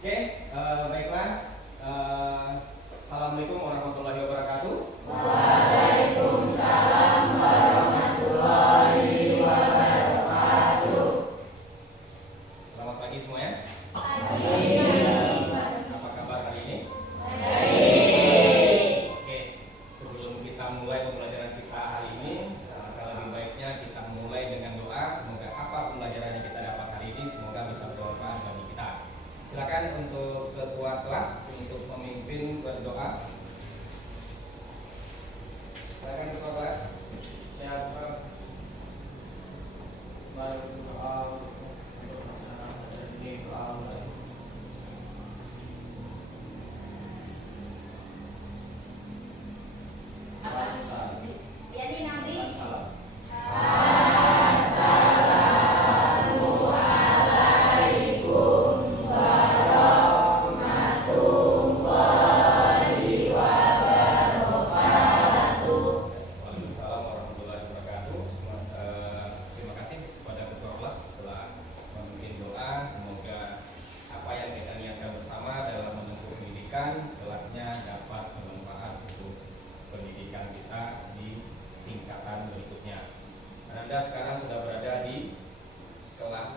Oke, baiklah. Assalamualaikum warahmatullahi wabarakatuh. Waalaikumsalam warahmatullahi wabarakatuh. Selamat pagi semuanya. Pagi. Apa kabar hari ini? Baik. Oke, sebelum kita mulai pembelajaran kita hari ini, alangkah lebih baiknya kita mulai dengan doa. Semoga apa pembelajaran yang kita dapat hari ini semoga bisa bermanfaat bagi kita. Silakan untuk ketua kelas untuk memimpin berdoa. Silakan ketua kelas. Siapa berdoa untuk masyarakat ini Allah. Jadi Nabi. Salam. Assalamualaikum warahmatullahi wabarakatuh. Waalaikumsalam warahmatullahi wabarakatuh. Terima kasih kepada ketua kelas telah memimpin doa. Semoga apa yang kita niatkan bersama dalam menempuh pendidikan kelaknya dapat bermanfaat untuk pendidikan kita di tingkatan berikutnya. Anda sekarang sudah berada di kelas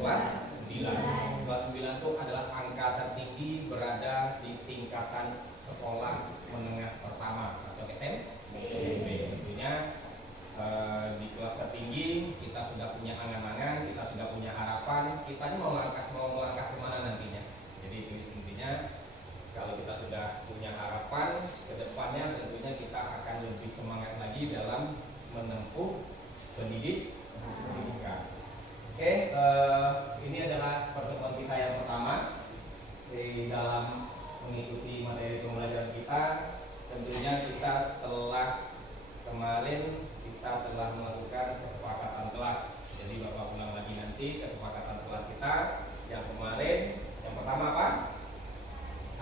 9. Kelas 9 itu adalah angka tertinggi berada di tingkatan sekolah menengah pertama atau SMP. Tentunya di kelas tertinggi kita sudah punya angan-angan, kita sudah punya harapan, kita ini mau melangkah kemana nantinya. Jadi intinya kalau kita sudah punya harapan ke depannya, tentunya kita akan lebih semangat lagi dalam menempuh pendidikan. Oke, ini adalah pertemuan kita yang pertama di dalam mengikuti materi pembelajaran kita. Tentunya kita telah kemarin melakukan kesepakatan kelas. Jadi Bapak ulang lagi nanti kesepakatan kelas kita yang kemarin. Yang pertama apa?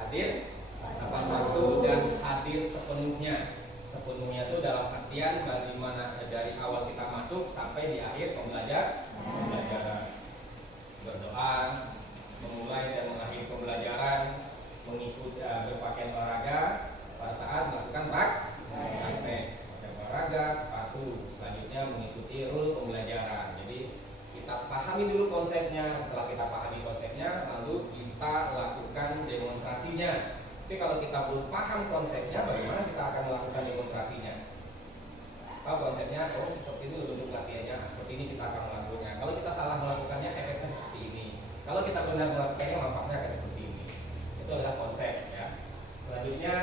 Hadir tepat waktu dan hadir sepenuhnya. Sepenuhnya itu dalam artian bagaimana dari awal kita masuk sampai di akhir pembelajaran. Berdoa, memulai dan mengakhiri pembelajaran, mengikuti berpakaian olahraga pada saat melakukan praktek olahraga, sepatu. Selanjutnya mengikuti rule pembelajaran. Jadi kita pahami dulu konsepnya. Setelah kita pahami konsepnya, lalu kita lakukan demonstrasinya. Tapi kalau kita belum paham konsepnya, bagaimana kita akan melakukan demonstrasinya? Tahu konsepnya? Oh, seperti ini bentuk latihannya, seperti ini kita akan melakukannya. Kalau kita salah melakukannya, efeknya seperti ini. Kalau kita benar melakukannya, manfaatnya akan seperti ini. Itu adalah konsep, ya. Selanjutnya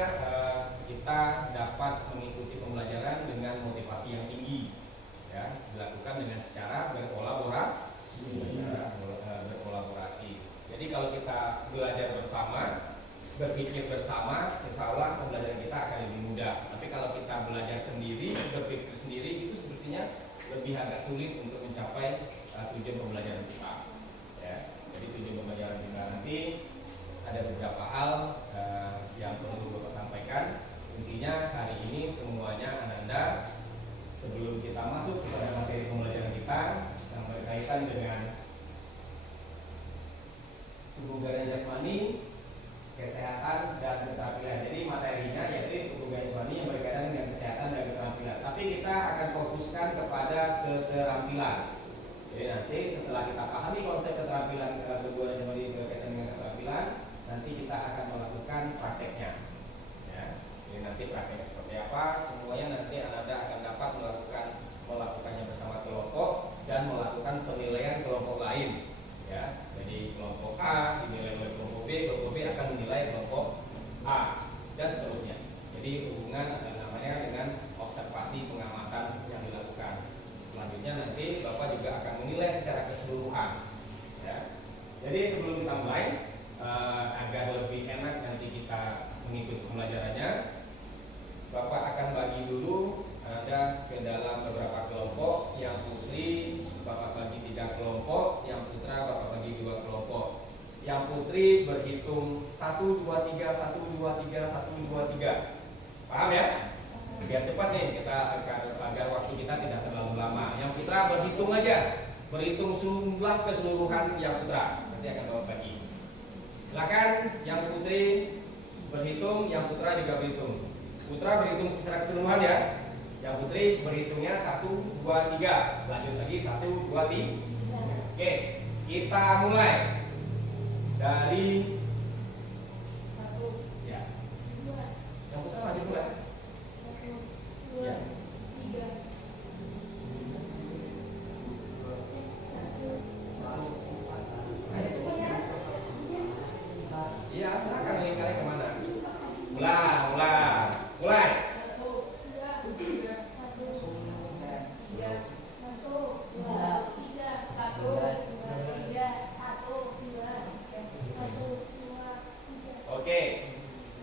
kita dapat mengikuti pembelajaran dengan motivasi yang tinggi, ya, dilakukan dengan secara berkolaborasi. Jadi kalau kita belajar bersama, berpikir bersama, insya Allah pembelajaran kita akan lebih mudah. Tapi kalau kita belajar sendiri, berpikir sendiri, itu sepertinya lebih agak sulit untuk mencapai tujuan pembelajaran kita. Ya, jadi tujuan pembelajaran kita nanti ada beberapa hal yang perlu Bapak sampaikan. Intinya hari ini semuanya Anda sebelum kita masuk kepada materi pembelajaran kita yang berkaitan dengan kebugaran jasmani, kesehatan dan keterampilan. Jadi materinya yaitu kebugaran jasmani yang berkaitan dengan kesehatan dan keterampilan. Tapi kita akan fokuskan kepada keterampilan. Jadi nanti setelah kita pahami konsep keterampilan kebugaran jasmani berkaitan dengan keterampilan, nanti kita akan melakukan prakteknya. Ya. Jadi nanti prakteknya seperti apa? Semuanya nanti Anda akan dapat melakukannya bersama kelompok dan melakukan penilaian kelompok lain. Ya, jadi kelompok A dinilai oleh kelompok B akan menilai kelompok A dan seterusnya. Jadi hubungan namanya dengan observasi pengamatan yang dilakukan. Selanjutnya nanti Bapak juga akan menilai secara keseluruhan. Ya. Jadi sebelum kita mulai, agar lebih enak nanti kita mengikuti pembelajarannya, Bapak akan bagi dulu Anda ke dalam beberapa kelompok. Yang putri Bapak bagi 3 kelompok, yang putra Bapak bagi 2 kelompok. Yang putri berhitung 1, 2, 3, 1, 2, 3, 1, 2, 3. Paham ya? Biar cepat nih kita agar waktu kita tidak terlalu lama. Yang putra berhitung aja, berhitung jumlah keseluruhan yang putra. Nanti akan Bapak bagi. Silakan yang putri berhitung, yang putra juga berhitung. Putra berhitung secara keseluruhan ya. Yang putri berhitungnya 1, 2, 3. Lanjut lagi 1, 2, 3. Oke, kita mulai dari ya. Yang putra lanjut mulai. Ya. Iya, silakan lingkarnya kemana? Mulai. Oke,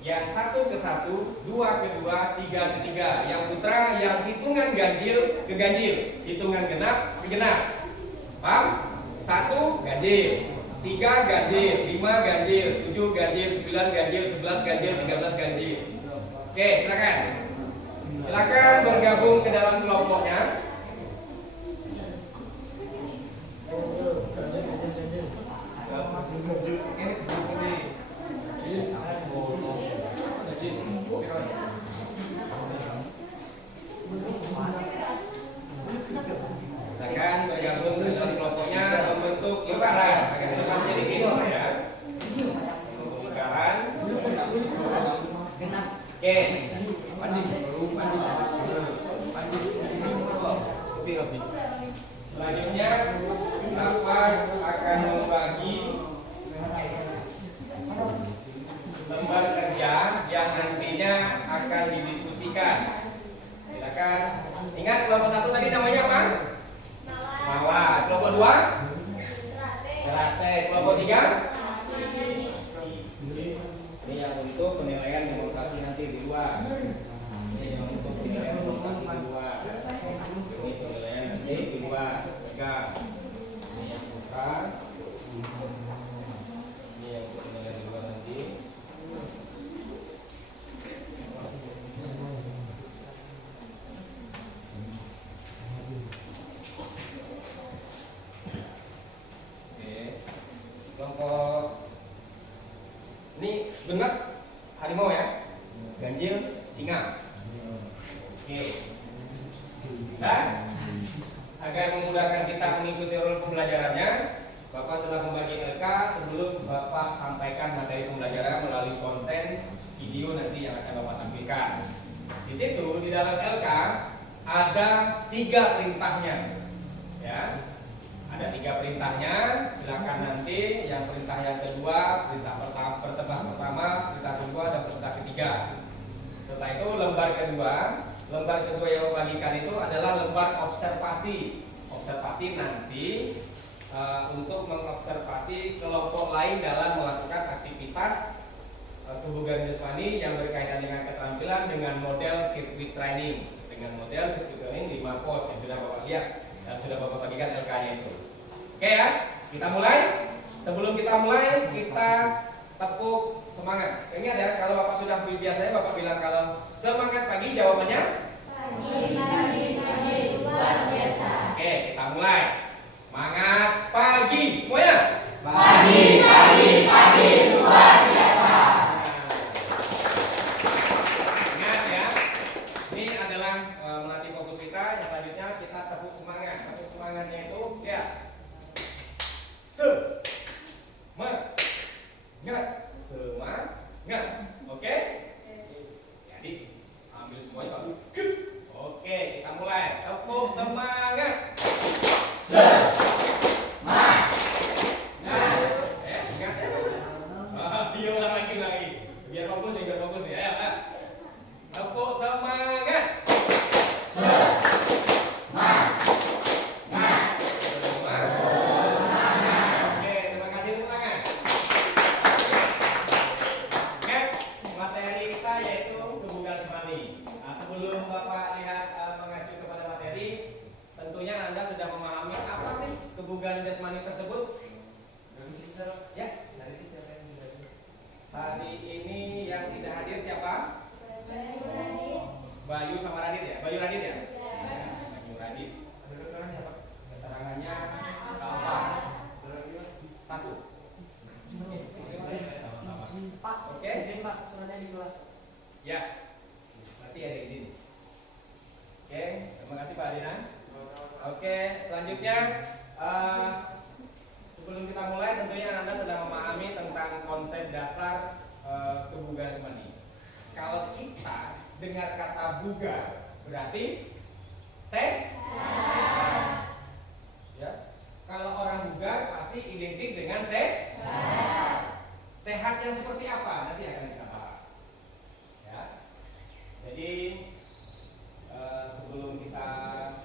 yang 1 ke 1, 2 ke 2, 3 ke 3. Yang putra yang hitungan ganjil ke ganjil, hitungan genap ke genap. Paham? 1 ganjil, 3 ganjil, 5 ganjil, 7 ganjil, 9 ganjil, 11 ganjil, 13 ganjil. Oke, silakan. Silakan bergabung ke dalam kelompoknya. Silakan bergabung ke dalam kelompoknya membentuk lingkaran. Akan menjadi gitu ya. Membentuk lingkaran. Oke. Selanjutnya Bapak akan membagi lembar kerja yang nantinya akan didiskusikan. Silakan. Ingat kelompok 1 tadi namanya apa? Mawar. Kelompok 2? Karate. Kelompok 3? Ini yang untuk penilaian demokrasi nanti di luar. Ini yang untuk penilaian demokrasi di luar. Ini penilaian nanti di luar. Pegang. Ini yang putra. Ini yang untuk penilaian di luar nanti. Kelompok ini genap harimau ya, ganjil singa. Oke. Nah, agar memudahkan kita mengikuti alur pembelajarannya, Bapak telah membagi LK sebelum Bapak sampaikan materi pembelajaran melalui konten video nanti yang akan Bapak tampilkan. Di situ di dalam LK ada 3 perintahnya, ya. Ada 3 perintahnya. Silakan nanti yang perintah yang kedua, perintah pertama, perintah kedua, dan perintah ketiga. Setelah itu lembar kedua yang membagikan itu adalah lembar observasi. Observasi nanti untuk mengobservasi kelompok lain dalam melakukan aktivitas kebugaran jasmani yang berkaitan dengan keterampilan dengan model sirkuit training. Dengan model sirkuit training 5 pos yang sudah Bapak lihat dan sudah Bapak bagikan LK-nya itu. Oke ya, kita mulai. Sebelum kita mulai, kita tepuk semangat. Ingat ya, kalau Bapak sudah biasanya Bapak bilang kalau semangat pagi, jawabannya Pagi, luar biasa. oke, kita mulai. Semangat pagi semuanya. Pagi, luar biasa. Ingat ya, ini adalah melatih fokus kita. Yang selanjutnya kita tepuk semangat. Tepuk semangatnya itu ya. Semangat. Oke? Jadi ambil semuanya. Oke, kita mulai. Tepuk semangat. Ingat ya? Iya, ulang lagi. Biar fokus nih. Ayo. Tepuk semangat. Oke, terima kasih tepuk tangan. Materi kita yaitu kebugaran jasmani. Nah, sebelum Bapak lihat mengacu kepada materi, tentunya Anda sudah memahami apa sih kebugaran jasmani tersebut? Ya, hari ini siapa yang tidak hadir? Hari ini yang tidak hadir siapa? Bayu sama Radit ya? Bayu Radit ya? Bayu Radit. Ada keterangannya apa? Keterangannya Alfa. 1. Pak. Oke. Izin Pak, suratnya di kelas. Ya, nanti ada izin. Oke, terima kasih Pak Adina. Oke, selanjutnya sebelum kita mulai tentunya Anda sudah memahami tentang konsep dasar kebugaran jasmani. Kalau kita dengar kata bugar berarti sehat. Ya. Kalau orang bugar pasti identik dengan sehat. Sehat yang seperti apa? Nanti akan kita bahas. Ya. Jadi sebelum kita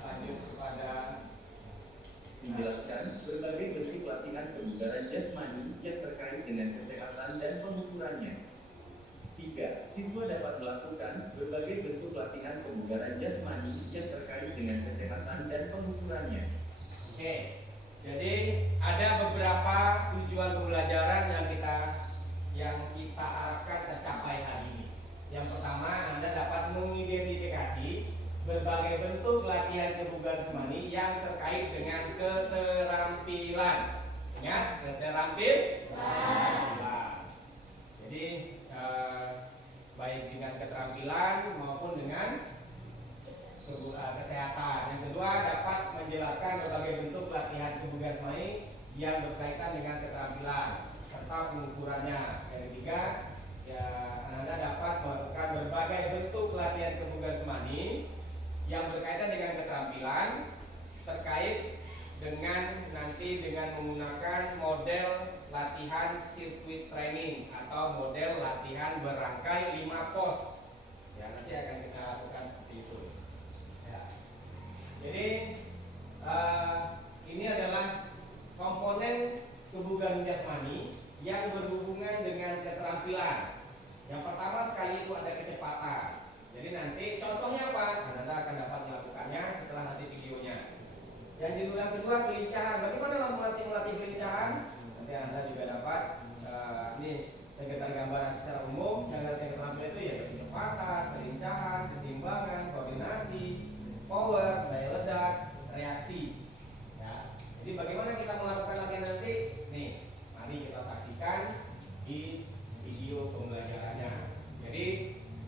lanjut kepada menjelaskan berbagai bentuk latihan kebugaran jasmani yang terkait dengan kesehatan dan pengukurannya. 3. Siswa dapat melakukan berbagai bentuk latihan kebugaran jasmani yang terkait dengan kesehatan dan pengukurannya. Oke, jadi ada beberapa tujuan pembelajaran yang kita harapkan tercapai hari ini. Yang pertama, Anda dapat mengidentifikasi berbagai bentuk latihan kebugaran jasmani yang terkait dengan keterampilan. Ingat, keterampilan. Jadi baik dengan keterampilan maupun dengan kesehatan. Yang kedua, dapat menjelaskan berbagai bentuk latihan kebugaran jasmani yang berkaitan dengan keterampilan serta pengukurannya. Yang ketiga, Anda dapat melakukan berbagai bentuk latihan kebugaran jasmani yang berkaitan dengan keterampilan terkait dengan menggunakan model latihan sirkuit training atau model latihan berangkai 5 pos. Ya, nanti akan kita lakukan seperti itu. Ya. Jadi ini adalah komponen kebugaran jasmani yang berhubungan dengan keterampilan. Yang pertama sekali itu ada kecepatan. Jadi nanti contohnya apa? Anda akan dapat melakukannya setelah nanti videonya. Yang kedua kelincahan. Bagaimana melatih kelincahan? Nanti Anda juga dapat ini sekedar gambaran secara umum. Yang latihan keterampilan itu ya kecepatan, kelincahan, keseimbangan, koordinasi, power, daya ledak, reaksi. Ya. Jadi bagaimana kita melakukan latihan nanti? Nih, mari kita saksikan di video pembelajarannya. Jadi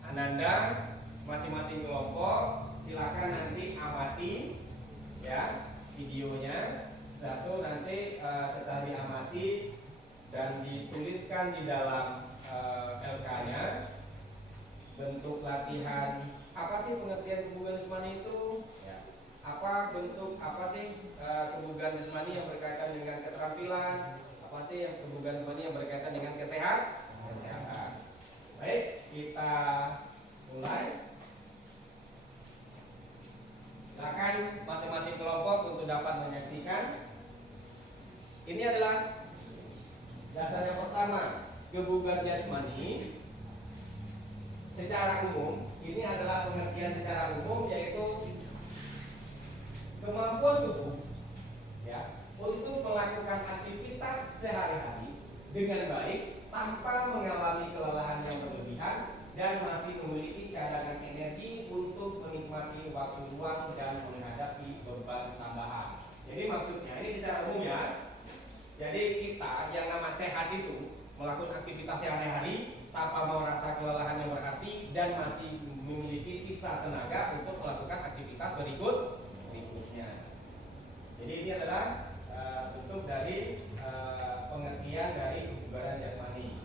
Ananda masing-masing kelompok silakan nanti amati ya videonya. Nanti setelah diamati dan dituliskan di dalam LK-nya bentuk latihan apa sih pengertian kebugaran jasmani itu ya. Apa sih kebugaran jasmani yang berkaitan dengan keterampilan, apa sih yang kebugaran jasmani yang berkaitan dengan kesehatan. Baik, kita mulai. Silakan masing-masing kelompok untuk dapat menyaksikan. Ini adalah dasar yang pertama, kebugaran jasmani. Secara umum, ini adalah pengertian secara umum yaitu kemampuan tubuh ya untuk melakukan aktivitas sehari-hari dengan baik tanpa mengalami kelelahan yang berlebihan dan masih memiliki cadangan energi untuk menikmati waktu luang dan menghadapi beban tambahan. Jadi maksudnya ini secara umum ya. Jadi kita yang nama sehat itu melakukan aktivitas sehari-hari tanpa merasa kelelahan yang berarti dan masih memiliki sisa tenaga untuk melakukan aktivitas berikutnya. Jadi ini adalah bentuk dari pengertian dari kebugaran jasmani.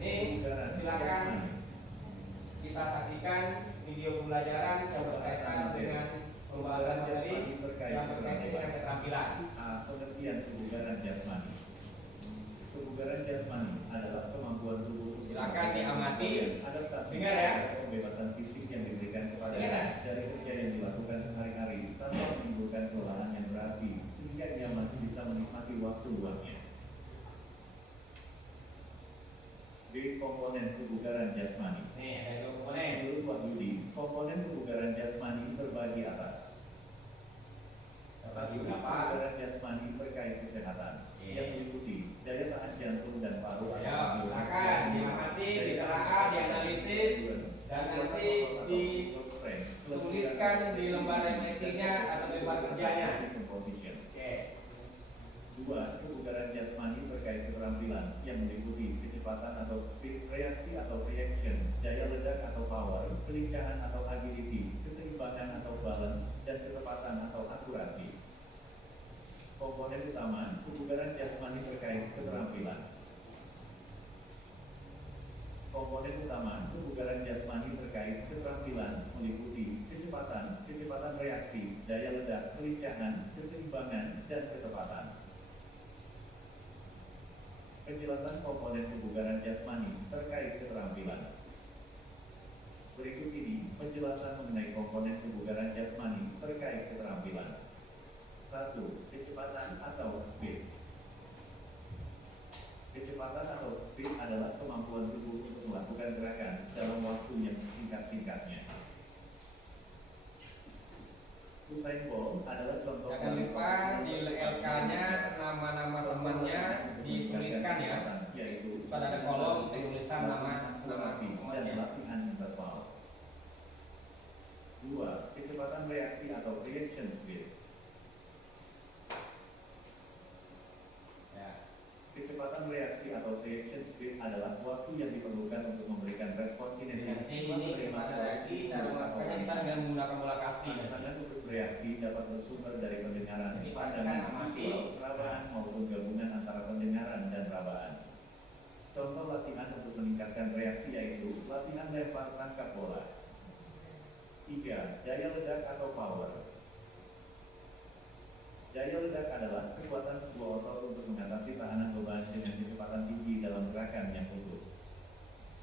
Ini silakan kita saksikan video pembelajaran yang berkaitan dengan pembahasan materi yang berkaitan dengan keterampilan. Pengertian kebugaran jasmani. Kebugaran jasmani adalah kemampuan tubuh. Silakan diamati. Adaptasi Dengar ya. Kebebasan fisik yang diberikan kepada Dengar. dari kerja yang dilakukan sehari-hari tanpa menimbulkan kelelahan yang berarti sehingga ia masih bisa menikmati waktu luangnya. D. Komponen kebugaran jasmani. Nih ada dua komponen. Menurut Wahyudi, komponen kebugaran jasmani terbagi atas. Terbagi berapa? Kebugaran jasmani terkait kesehatan yang meliputi daya tahan jantung dan paru. Ayo, silakan diamati, ditelaah, dianalisis, dan nanti dituliskan di lembar refleksinya atau lembar kerjanya. Oke. 2. Kebugaran jasmani terkait keterampilan yang meliputi kecepatan atau speed, reaksi atau reaction, daya ledak atau power, kelincahan atau agility, keseimbangan atau balance, dan ketepatan atau akurasi. Komponen utama kebugaran jasmani terkait keterampilan. Komponen utama kebugaran jasmani terkait keterampilan meliputi kecepatan, kecepatan reaksi, daya ledak, kelincahan, keseimbangan, dan ketepatan. Penjelasan komponen kebugaran jasmani terkait keterampilan. Berikut ini penjelasan mengenai komponen kebugaran jasmani terkait keterampilan. 1. Kecepatan atau speed. Kecepatan atau speed adalah kemampuan tubuh untuk melakukan gerakan dalam waktu yang singkat-singkatnya. Usain Bolt adalah contoh. Jangan lupa di LK-nya nama-nama temannya dituliskan ya. Yaitu pada ada kolom tulisan nama akselerasi dan latihan interval. 2. Kecepatan reaksi atau reaction speed. Kecepatan reaksi atau reaction speed adalah waktu yang diperlukan untuk memberikan respon kinetik. Ini kecepatan reaksi cara melakukannya kita dengan menggunakan bola kasti. Rangsangan untuk bereaksi dapat bersumber dari pendengaran, Jadi, pandangan, amati. visual, rabaan maupun gabungan antara pendengaran dan rabaan. Contoh latihan untuk meningkatkan reaksi yaitu latihan lempar tangkap bola. 3. Daya ledak atau power. Daya ledak adalah kekuatan sebuah otot untuk mengatasi tahanan beban dengan kecepatan tinggi dalam gerakan yang utuh.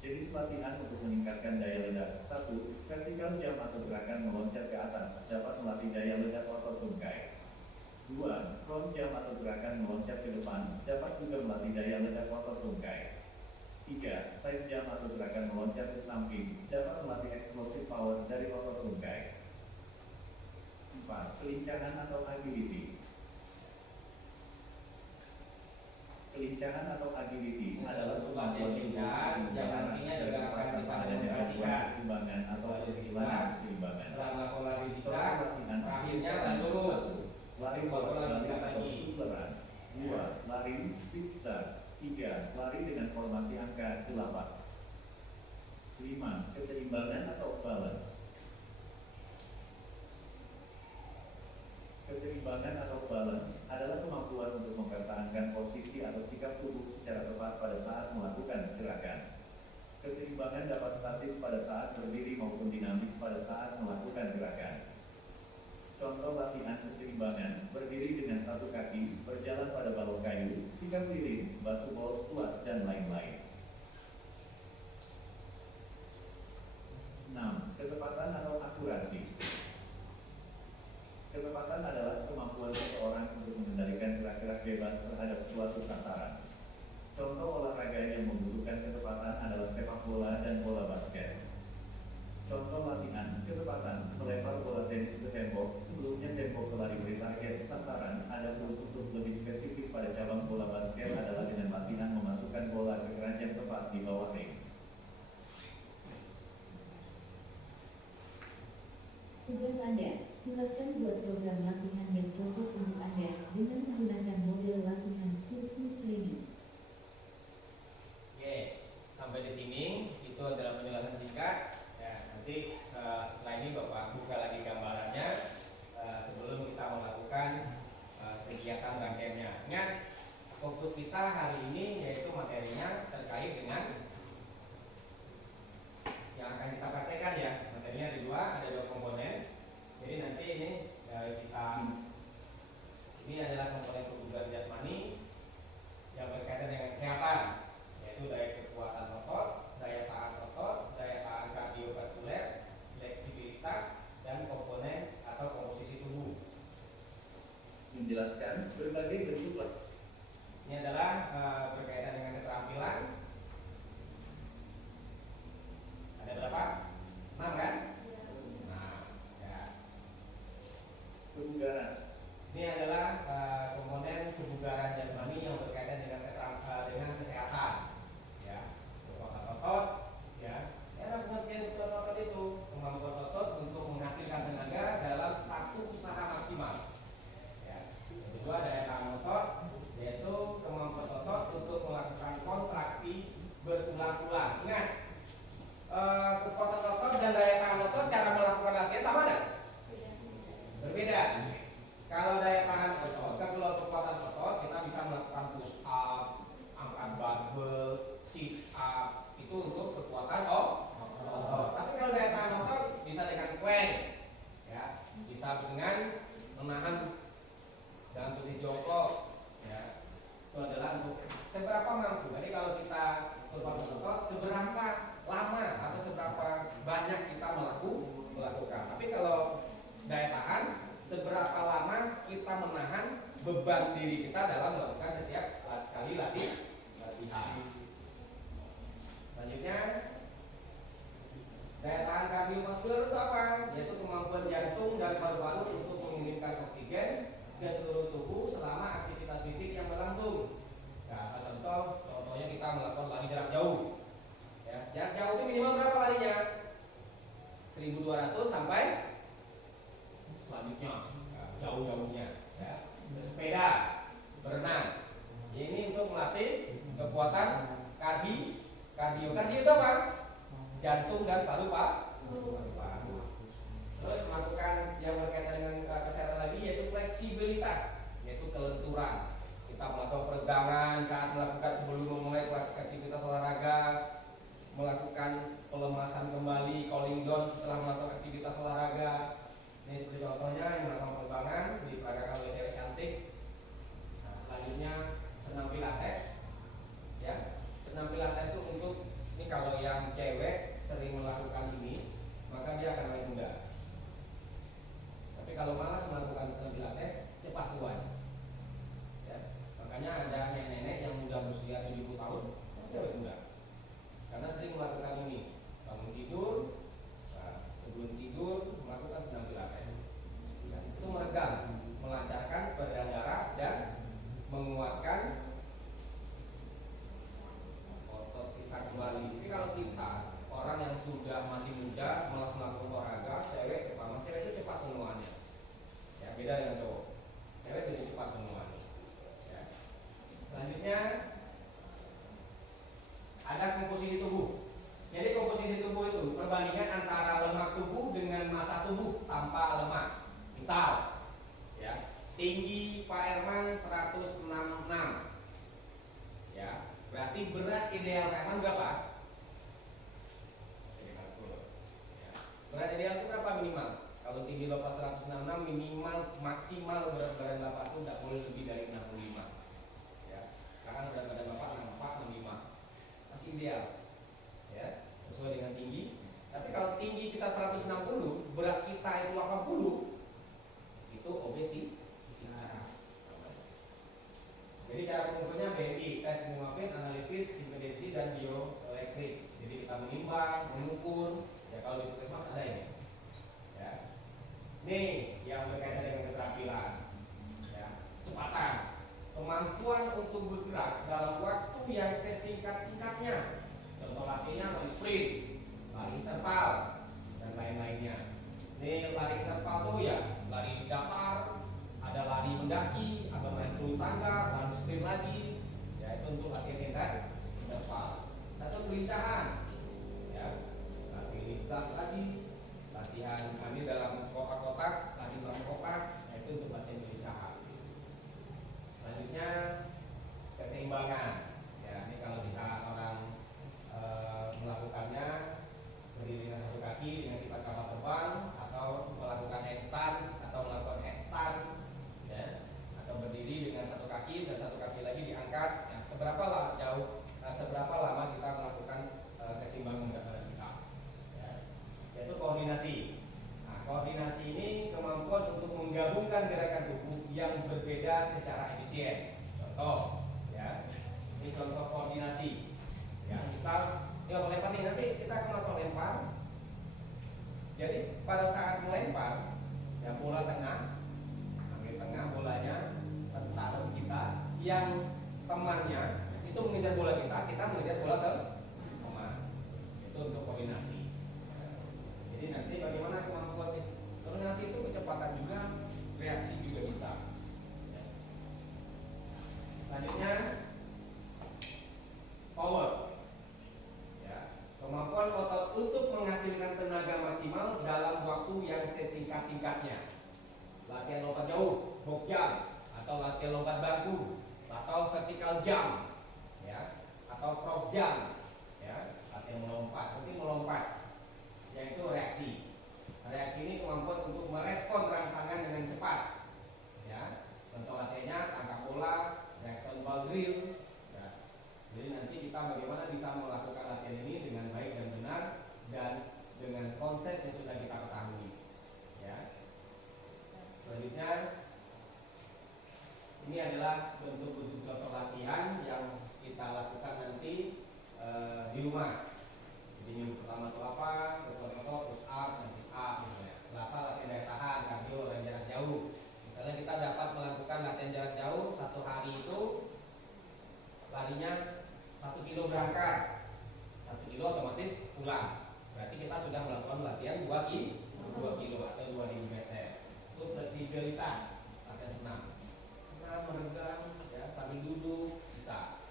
Jenis latihan untuk meningkatkan daya ledak. 1. Vertikal jam atau gerakan meloncat ke atas dapat melatih daya ledak otot tungkai. 2. Front jam atau gerakan meloncat ke depan dapat juga melatih daya ledak otot tungkai. 3. Side jam atau gerakan meloncat ke samping dapat melatih explosive power dari otot tungkai. 4. Kelincahan atau agility. Kelincahan atau agility adalah kemampuan kelincahan yang nantinya juga akan kita demonstrasikan. Keseimbangan atau kehilangan keseimbangan. Setelah melakukan lari kita, akhirnya dan lurus. Lari bolak-balik atau supleran. 2. Lari zigzag. 3. Lari dengan formasi angka 8. 5. Keseimbangan atau balance. Keseimbangan atau balance adalah kemampuan untuk mempertahankan posisi atau sikap tubuh secara tepat pada saat melakukan gerakan. Keseimbangan dapat statis pada saat berdiri maupun dinamis pada saat melakukan gerakan. Contoh latihan keseimbangan: berdiri dengan satu kaki, berjalan pada balok kayu, sikap lilin, basuh ball squat, dan lain-lain. 6. Ketepatan atau akurasi. Ketepatan adalah kemampuan seseorang untuk mengendalikan gerak-gerak bebas terhadap suatu sasaran. Contoh olahraga yang membutuhkan ketepatan adalah sepak bola dan bola basket. Contoh latihan ketepatan: melempar bola tenis ke tembok, sebelumnya tembok telah diberi target sasaran. Adapun untuk lebih spesifik pada cabang bola basket adalah dengan latihan memasukkan bola ke keranjang tepat di bawah ring. Tugas Anda, silakan buat program latihan yang cocok untuk Anda dengan menggunakan model latihan sirkuit training. Oke, sampai di sini itu adalah penjelasan singkat. Ya, nanti setelah ini Bapak buka lagi gambarannya sebelum kita melakukan kegiatan rangkaiannya. Ingat, fokus kita hari ini yaitu materinya terkait dengan yang akan kita praktekkan ya. Materinya ada dua komponen. Jadi nanti ini ini adalah komponen kebugaran jasmani yang berkaitan dengan kesehatan, yaitu daya kekuatan otot, daya tahan otot, daya tahan kardiovaskuler, fleksibilitas, dan komponen atau komposisi tubuh. Menjelaskan berbagai bentuk. Ini adalah berkaitan dengan keterampilan. Ada berapa? 6 kan? Nah, ya. Kebugaran. Ini adalah komponen kebugaran jasmani yang berkaitan dengan dengan kesehatan. Ya, kekuatan otot, ya. Karena pengertian kekuatan otot itu kemampuan otot untuk menghasilkan tenaga dalam satu usaha maksimal. Ya. Yang kedua daya tahan otot, Berbeda. Kalau daya tahan otot, kalau kekuatan otot kita bisa melakukan push up, angkat barbel, sit up, itu untuk kekuatan otot. Tapi kalau daya tahan otot bisa dengan plank, ya, bisa dengan menahan dalam posisi jongkok, ya. Itu adalah untuk seberapa mampu. Jadi kalau kita kekuatan otot, seberapa lama atau seberapa banyak kita melakukan. Tapi kalau daya tahan, seberapa lama kita menahan beban diri kita dalam melakukan setiap kali latihan. Selanjutnya, daya tahan kardiovaskular itu apa? Yaitu kemampuan jantung dan paru-paru untuk mengirimkan oksigen ke seluruh tubuh selama aktivitas fisik yang berlangsung. Nah, contohnya kita melakukan lari jarak jauh. Ya, jarak jauh itu minimal berapa larinya? 1.200 sampai selanjutnya, ya, jauh-jauhnya, ya. Bersepeda, berenang. Ini untuk melatih kekuatan kardio itu apa? Jantung dan paru-paru. Terus melakukan yang berkaitan dengan kesehatan lagi yaitu fleksibilitas, yaitu kelenturan. Kita melakukan peregangan saat melakukan sebelum memulai aktivitas olahraga, melakukan pelemasan kembali, cooling down setelah melakukan aktivitas olahraga. Ini seperti contohnya yang melakukan peregangan diperagakan oleh cewek cantik. Nah, selanjutnya senam pilates, ya. Senam pilates itu untuk ini kalau yang cewek sering melakukan ini, maka dia akan awet muda. Tapi kalau malas melakukan senam pilates, cepat tua. Ya. Makanya ada nenek-nenek yang sudah berusia 70 tahun masih awet muda. Karena sering melakukan ini. Bangun tidur, sebelum tidur melakukan senam pilates. Dan itu meregang, melancarkan peredaran darah dan menguatkan otot kita kembali. Jadi kalau kita orang yang sudah masih muda malas melakukan olahraga, cewek terutama cewek itu cepat menuanya. Ya, beda dengan cowok. Cewek jadi cepat menuanya. Ya. Selanjutnya ada komposisi tubuh. Jadi komposisi tubuh itu perbandingan antara lemak tubuh dengan massa tubuh tanpa lemak. Misal, ya, tinggi Pak Herman 166. Ya, berarti berat ideal Pak Herman berapa? Ya. Berat ideal itu berapa minimal? Kalau tinggi Bapak 166 minimal maksimal berat badan Bapak itu tidak boleh lebih dari 65. Ya, sekarang berat badan Bapak 64, 65. Masih ideal, ya, sesuai dengan tinggi. Tapi kalau tinggi kita 160, berat kita itu 80, itu obesitas. Jadi cara mengukurnya BMI, tes Mumafin, analisis, impedensi, dan bioelektrik. Jadi kita menimbang, mengukur. Ya kalau di puskesmas ada ini. Ya. Nih yang berkaitan dengan keterampilan, ya, kecepatan, kemampuan untuk bergerak dalam waktu yang sesingkat-singkatnya. Contoh latihannya lari sprint, lari interval, dan lain-lainnya. Nih lari interval tuh ya lari datar, ada lari mendaki, atau naik turun tangga, lari sprint lagi. Ya itu untuk latihan interval. Satu kelincahan, ya, lari lincah tadi, latihan ambil dalam kotak-kotak, lari dalam kotak, nah itu untuk latihan kelincahan. Selanjutnya keseimbangan. Ya ini kalau kita orang melakukannya berdiri dengan satu kaki dengan sifat kapal terbang, atau melakukan handstand atau melakukan headstand, ya, atau berdiri dengan satu kaki dan satu kaki lagi diangkat. Ya, seberapa lama kita melakukan keseimbangan kita, ya, yaitu koordinasi. Nah, koordinasi ini kemampuan untuk menggabungkan gerakan tubuh yang berbeda secara efisien. Contoh, ya, ini contoh koordinasi. Ya, misal ya melempar nih, nanti kita akan melakukan lempar. Jadi pada saat melempar, ya bola tengah, ambil tengah bolanya, taruh kita, yang temannya itu mengejar bola kita mengejar bola ke teman. Itu untuk koordinasi. Jadi nanti bagaimana kemampuan koordinasi itu kecepatan juga, reaksi juga bisa. Selanjutnya power. Kemampuan otot untuk menghasilkan tenaga maksimal dalam waktu yang sesingkat-singkatnya. latihan lompat jauh, box jump, atau latihan lompat batu, atau vertical jump, ya, atau frog jump, ya, latihan melompat, penting melompat, yaitu reaksi. Reaksi ini kemampuan untuk merespon rangsangan dengan cepat, ya. Contoh latihannya tangkap bola, reaction ball drill. Ya. Jadi nanti kita bagaimana bisa melakukan latihan ini dengan baik dan benar dan dengan konsep yang sudah kita ketahui. Ya. Selanjutnya, ini adalah bentuk-bentuk contoh latihan yang kita lakukan nanti di rumah. Jadi minggu pertama itu apa? Contoh push up dan sit up misalnya. Selasa latihan daya tahan, kardio dan jarak jauh. Misalnya kita dapat melakukan latihan jarak jauh satu hari itu larinya 1 kilo berangkat, 1 kilo otomatis pulang. Berarti kita sudah melakukan latihan 2 kilo atau 2000 meter. Itu fleksibilitas, latihan senam, meregang, ya, sambil duduk bisa.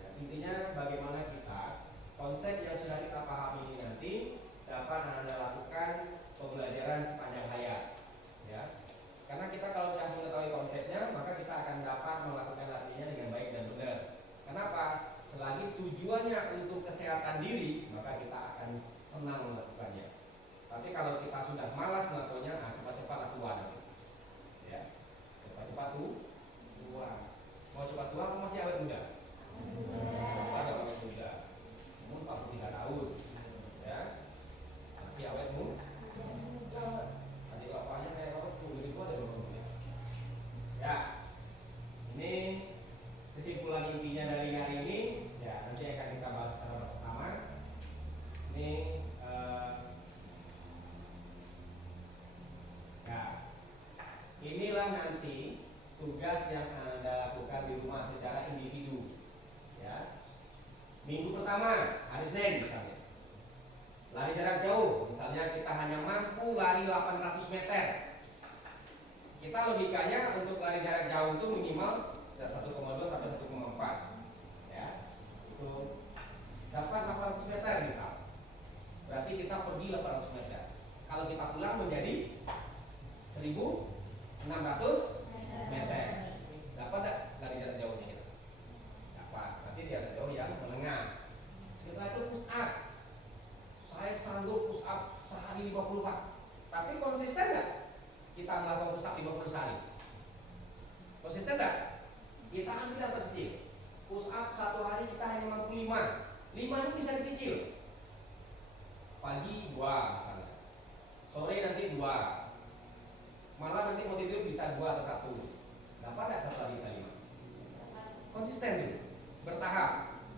Ya, intinya bagaimana kita konsep yang sudah kita pahami ini nanti dapat Anda lakukan pembelajaran sepanjang hayat, ya. Karena kita kalau sudah mengetahui konsepnya, maka kita akan dapat melakukan latihannya dengan baik dan benar. Kenapa? Selagi tujuannya untuk kesehatan diri, maka kita akan tenang melakukannya. Tapi kalau kita sudah malas melakukannya, cepat-cepatlah tua nanti. Ya, cepat-cepat tua. Mau cepat tua, kamu masih awet muda? Pada awet muda. Umur 43 tahun, ya, masih awet muda. Tadi bapaknya kayak orang lebih tua dari umurnya. Ya, ini kesimpulan intinya dari hari ini. Ya, nanti akan kita bahas secara bersama. Ini ya, inilah nanti tugas yang Anda lakukan di rumah secara individu. Ya, minggu pertama hari Senin misalnya lari jarak jauh, misalnya kita hanya mampu lari 800 meter. Kita logikanya untuk lari jarak jauh itu minimal 1,2 sampai 1,4, ya, itu dapat 800 meter misal. Berarti kita pergi 800 meter. Kalau kita pulang menjadi 1.600 meter. Dapat tidak lari jarak jauhnya kita? Dapat. Berarti jarak jauh yang menengah. Setelah itu push up. Saya sanggup push up sehari 54. Tapi konsisten nggak kita melakukan push up 50 sehari? Konsisten nggak? Kita ambil yang terkecil. Push up satu hari kita hanya mampu 5. 5 itu bisa dicicil. Pagi 2 misalnya. Sore nanti 2. Malam nanti mau tidur bisa 2 atau 1. Dapat nggak satu hari kita 5? Konsisten dulu. Bertahap.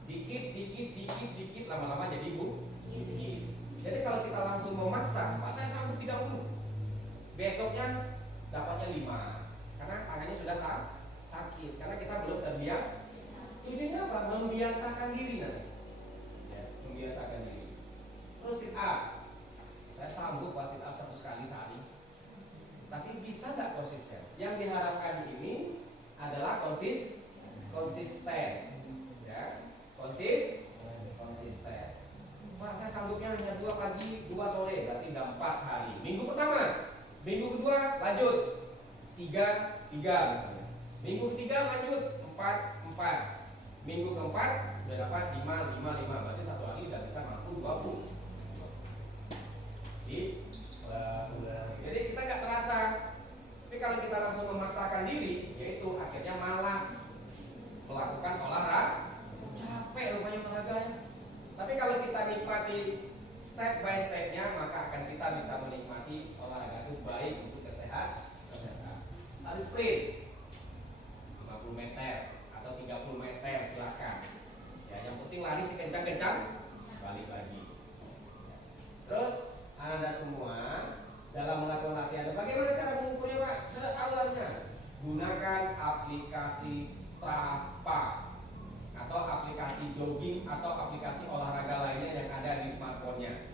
Dikit, lama-lama jadi dikit. Jadi kalau kita langsung memaksa, Pak saya sanggup 30. Besoknya dapatnya 5. Karena tangannya sudah sakit. Karena kita belum terbiasa. Intinya apa? Membiasakan diri nanti. Ya, membiasakan diri. Terus sit up. Saya sanggup Pak sit up 1 kali sehari. Tapi bisa nggak konsisten? Yang diharapkan ini adalah konsisten. Ya, konsisten. Pak saya sanggupnya hanya 2 pagi, 2 sore, berarti udah 4 sehari. Minggu pertama, minggu kedua lanjut 3 misalnya. Minggu ketiga lanjut 4. Minggu keempat udah dapat 5. Berarti satu hari udah bisa mampu 20. Jadi kita nggak terasa. Tapi kalau kita langsung memaksakan diri, yaitu akhirnya malas melakukan olahraga. Capek rupanya olahraganya. Tapi kalau kita nikmati step by stepnya, maka akan kita bisa menikmati olahraga itu baik untuk kesehatan. Lari sprint 50 meter atau 30 meter silakan. Ya, yang penting lari sekencang-kencang, balik lagi. Terus Anda semua dalam melakukan latihan, bagaimana cara mengukurnya Pak? Awalnya gunakan aplikasi Strava atau aplikasi jogging atau aplikasi olahraga lainnya yang ada di smartphone-nya.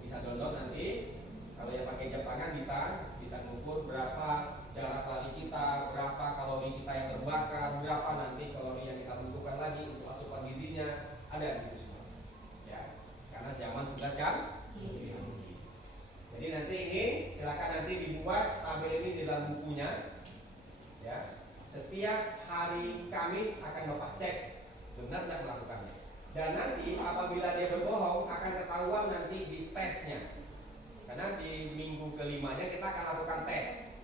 Bisa download nanti. Kalau yang pakai jam tangan bisa mengukur berapa jarak lari kita, berapa kalori kita yang terbakar, berapa nanti kalori yang kita butuhkan lagi untuk asupan gizinya, ada di situ semua. Ya, karena zaman sudah canggih. Jadi nanti ini silakan nanti dibuat tabel ini di dalam bukunya, ya. Setiap hari Kamis akan Bapak cek benar tidak melakukannya. Dan nanti apabila dia berbohong akan ketahuan nanti di tesnya. Karena di minggu kelimanya kita akan lakukan tes.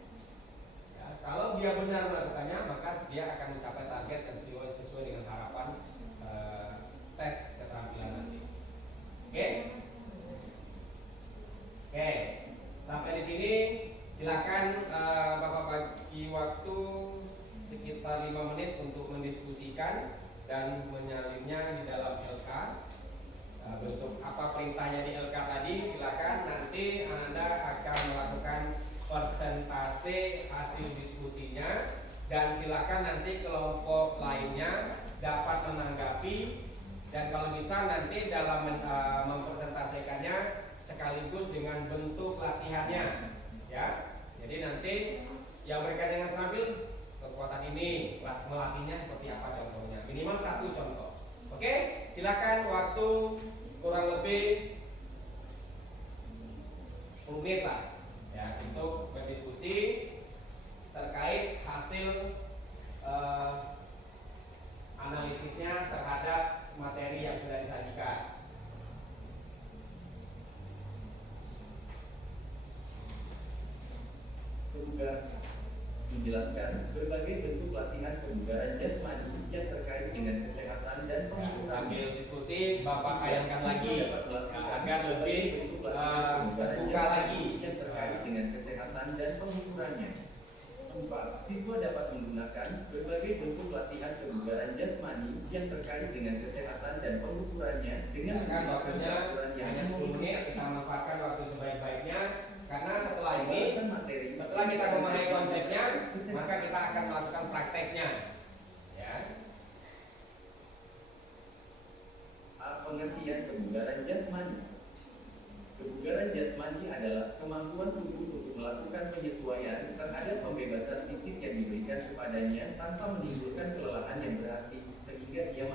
Ya, kalau dia benar melakukannya maka dia akan mencapai target yang sesuai dengan harapan tes keterampilan nanti. Oke? Oke. Sampai di sini silakan Bapak bagi waktu sekitar 5 menit untuk mendiskusikan dan menyalinnya di dalam LK. Bentuk apa perintahnya di LK tadi silakan, nanti Anda akan melakukan persentase hasil diskusinya dan silakan nanti kelompok lainnya dapat menanggapi, dan kalau bisa nanti dalam mempresentasikannya sekaligus dengan bentuk latihannya, ya. Jadi nanti yang berkaitan dengan terampil kekuatan ini melatihnya seperti apa contohnya, minimal 1 contoh. Oke, silakan, waktu kurang lebih 10 menit lah ya untuk berdiskusi terkait hasil analisisnya terhadap materi yang sudah disajikan. Tugas menjelaskan berbagai bentuk latihan kebugaran jasmani yang terkait dengan kesehatan dan pengukuran. Sambil diskusi, Bapak ayangkan lagi agar lebih terbuka lagi yang terkait dengan kesehatan dan pengukurannya. 4. Siswa dapat menggunakan berbagai bentuk latihan kebugaran jasmani yang terkait dengan kesehatan dan pengukurannya dengan waktunya hanya 10 menit, kita manfaatkan waktu sebaik-baiknya. Karena setelah ini, setelah kita memahami konsepnya, maka kita akan melakukan prakteknya. Ya. Pengertian kebugaran jasmani. Kebugaran jasmani adalah kemampuan tubuh untuk melakukan penyesuaian terhadap pembebasan fisik yang diberikan kepadanya tanpa menimbulkan kelelahan yang berarti sehingga dia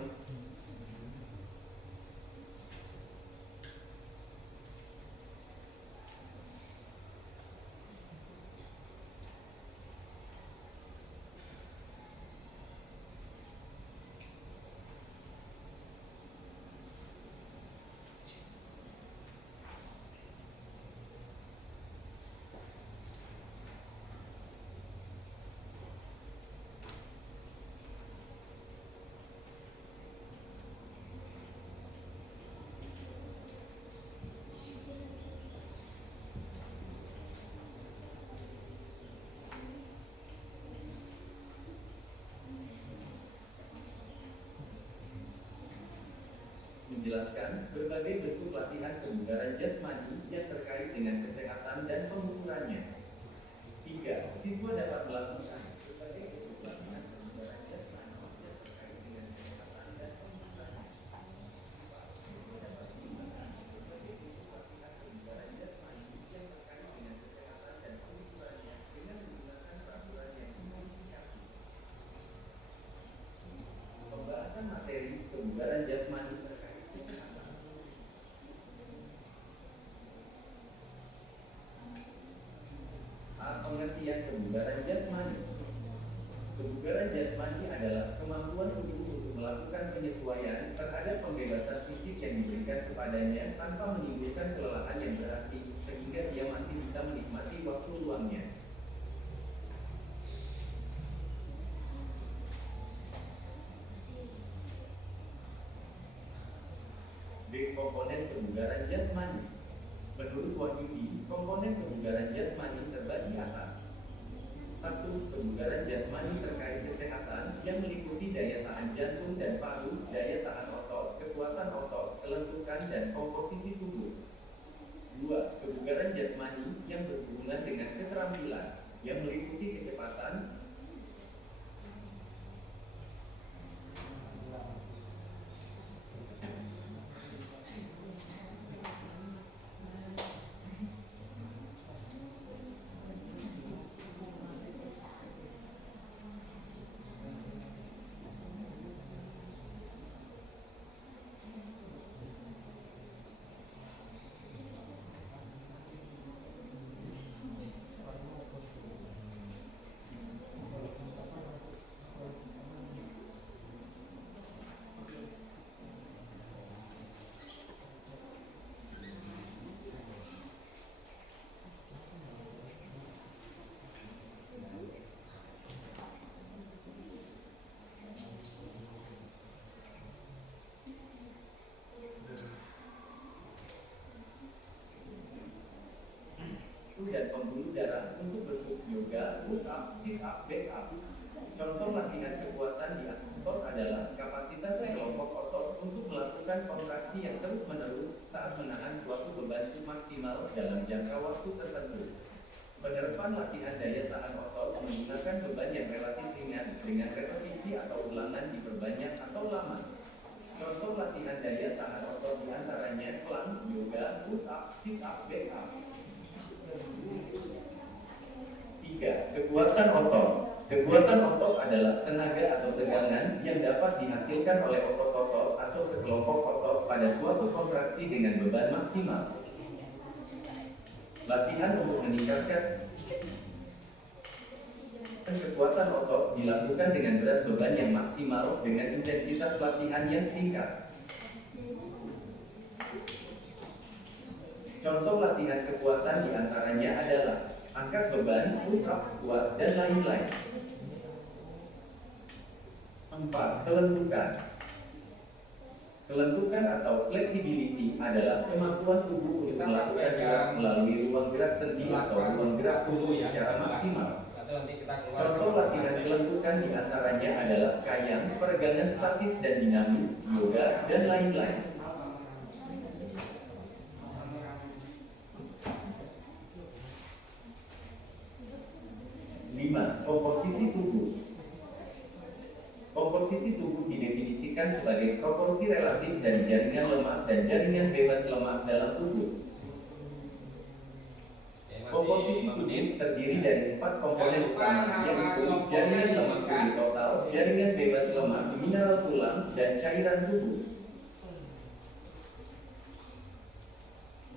menjelaskan berbagai bentuk latihan kebugaran jasmani yang terkait dengan kesehatan dan pengukurannya. 3. Siswa dapat melakukan berbagai bentuk latihan kebugaran jasmani yang terkait dengan kesehatan dan pengukurannya. 4. Siswa dapat menggunakan berbagai bentuk latihan kebugaran jasmani yang terkait dengan kesehatan dan pengukurannya dengan menggunakan peraturan yang dimodifikasi. Pembahasan materi kebugaran jasmani terkait pengertian kebugaran jasmani. Kebugaran jasmani adalah kemampuan tubuh untuk melakukan penyesuaian terhadap pembebasan fisik yang diberikan kepadanya tanpa menimbulkan kelelahan yang berarti sehingga dia masih bisa menikmati waktu luangnya. D. Komponen kebugaran jasmani. Menurut Wahyudi, komponen kebugaran jasmani terbagi atas 1. Kebugaran jasmani terkait kesehatan yang meliputi daya tahan jantung dan paru, daya tahan otot, kekuatan otot, kelenturan, dan komposisi tubuh. 2. Kebugaran jasmani yang berhubungan dengan keterampilan yang meliputi kecepatan, sit up, back up. Contoh latihan kekuatan di otot adalah kapasitas kelompok otot untuk melakukan kontraksi yang terus-menerus saat menahan suatu beban submaksimal dalam jangka waktu tertentu. Penerapan latihan daya tahan otot menggunakan beban yang relatif ringan dengan repetisi atau ulangan diperbanyak atau lama. Contoh latihan daya tahan otot diantaranya plank, yoga, push up, sit up, back up. 3. Kekuatan otot. Kekuatan otot adalah tenaga atau tegangan yang dapat dihasilkan oleh otot-otot atau sekelompok otot pada suatu kontraksi dengan beban maksimal. Latihan untuk meningkatkan kekuatan otot dilakukan dengan berat beban yang maksimal dengan intensitas latihan yang singkat. Contoh latihan kekuatan diantaranya adalah angkat beban, push up, squat, dan lain-lain. 4. Kelentukan. Kelentukan atau flexibility adalah kemampuan tubuh untuk melakukan gerak melalui ruang gerak sendi atau ruang gerak tubuh secara maksimal. Contoh latihan kelentukan diantaranya adalah kayang, peregangan statis dan dinamis, yoga, dan lain-lain. 5. Komposisi tubuh. Komposisi tubuh didefinisikan sebagai proporsi relatif dari jaringan lemak dan jaringan bebas lemak dalam tubuh. Komposisi tubuh terdiri dari 4 komponen utama, yaitu jaringan lemak tubuh total, jaringan bebas lemak, mineral tulang, dan cairan tubuh.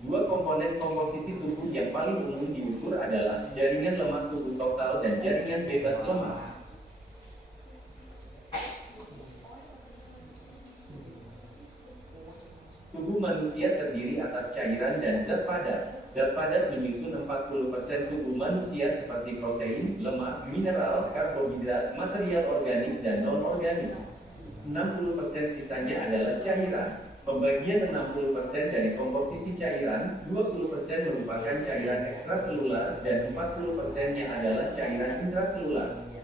2 komponen komposisi tubuh yang paling umum diukur adalah jaringan lemak tubuh total dan jaringan bebas lemak. Tubuh manusia terdiri atas cairan dan zat padat. Zat padat menyusun 40% tubuh manusia seperti protein, lemak, mineral, karbohidrat, material organik, dan non-organik. 60% sisanya adalah cairan. Pembagian 60% dari komposisi cairan, 20% merupakan cairan ekstraselular, dan 40%-nya adalah cairan intraselular.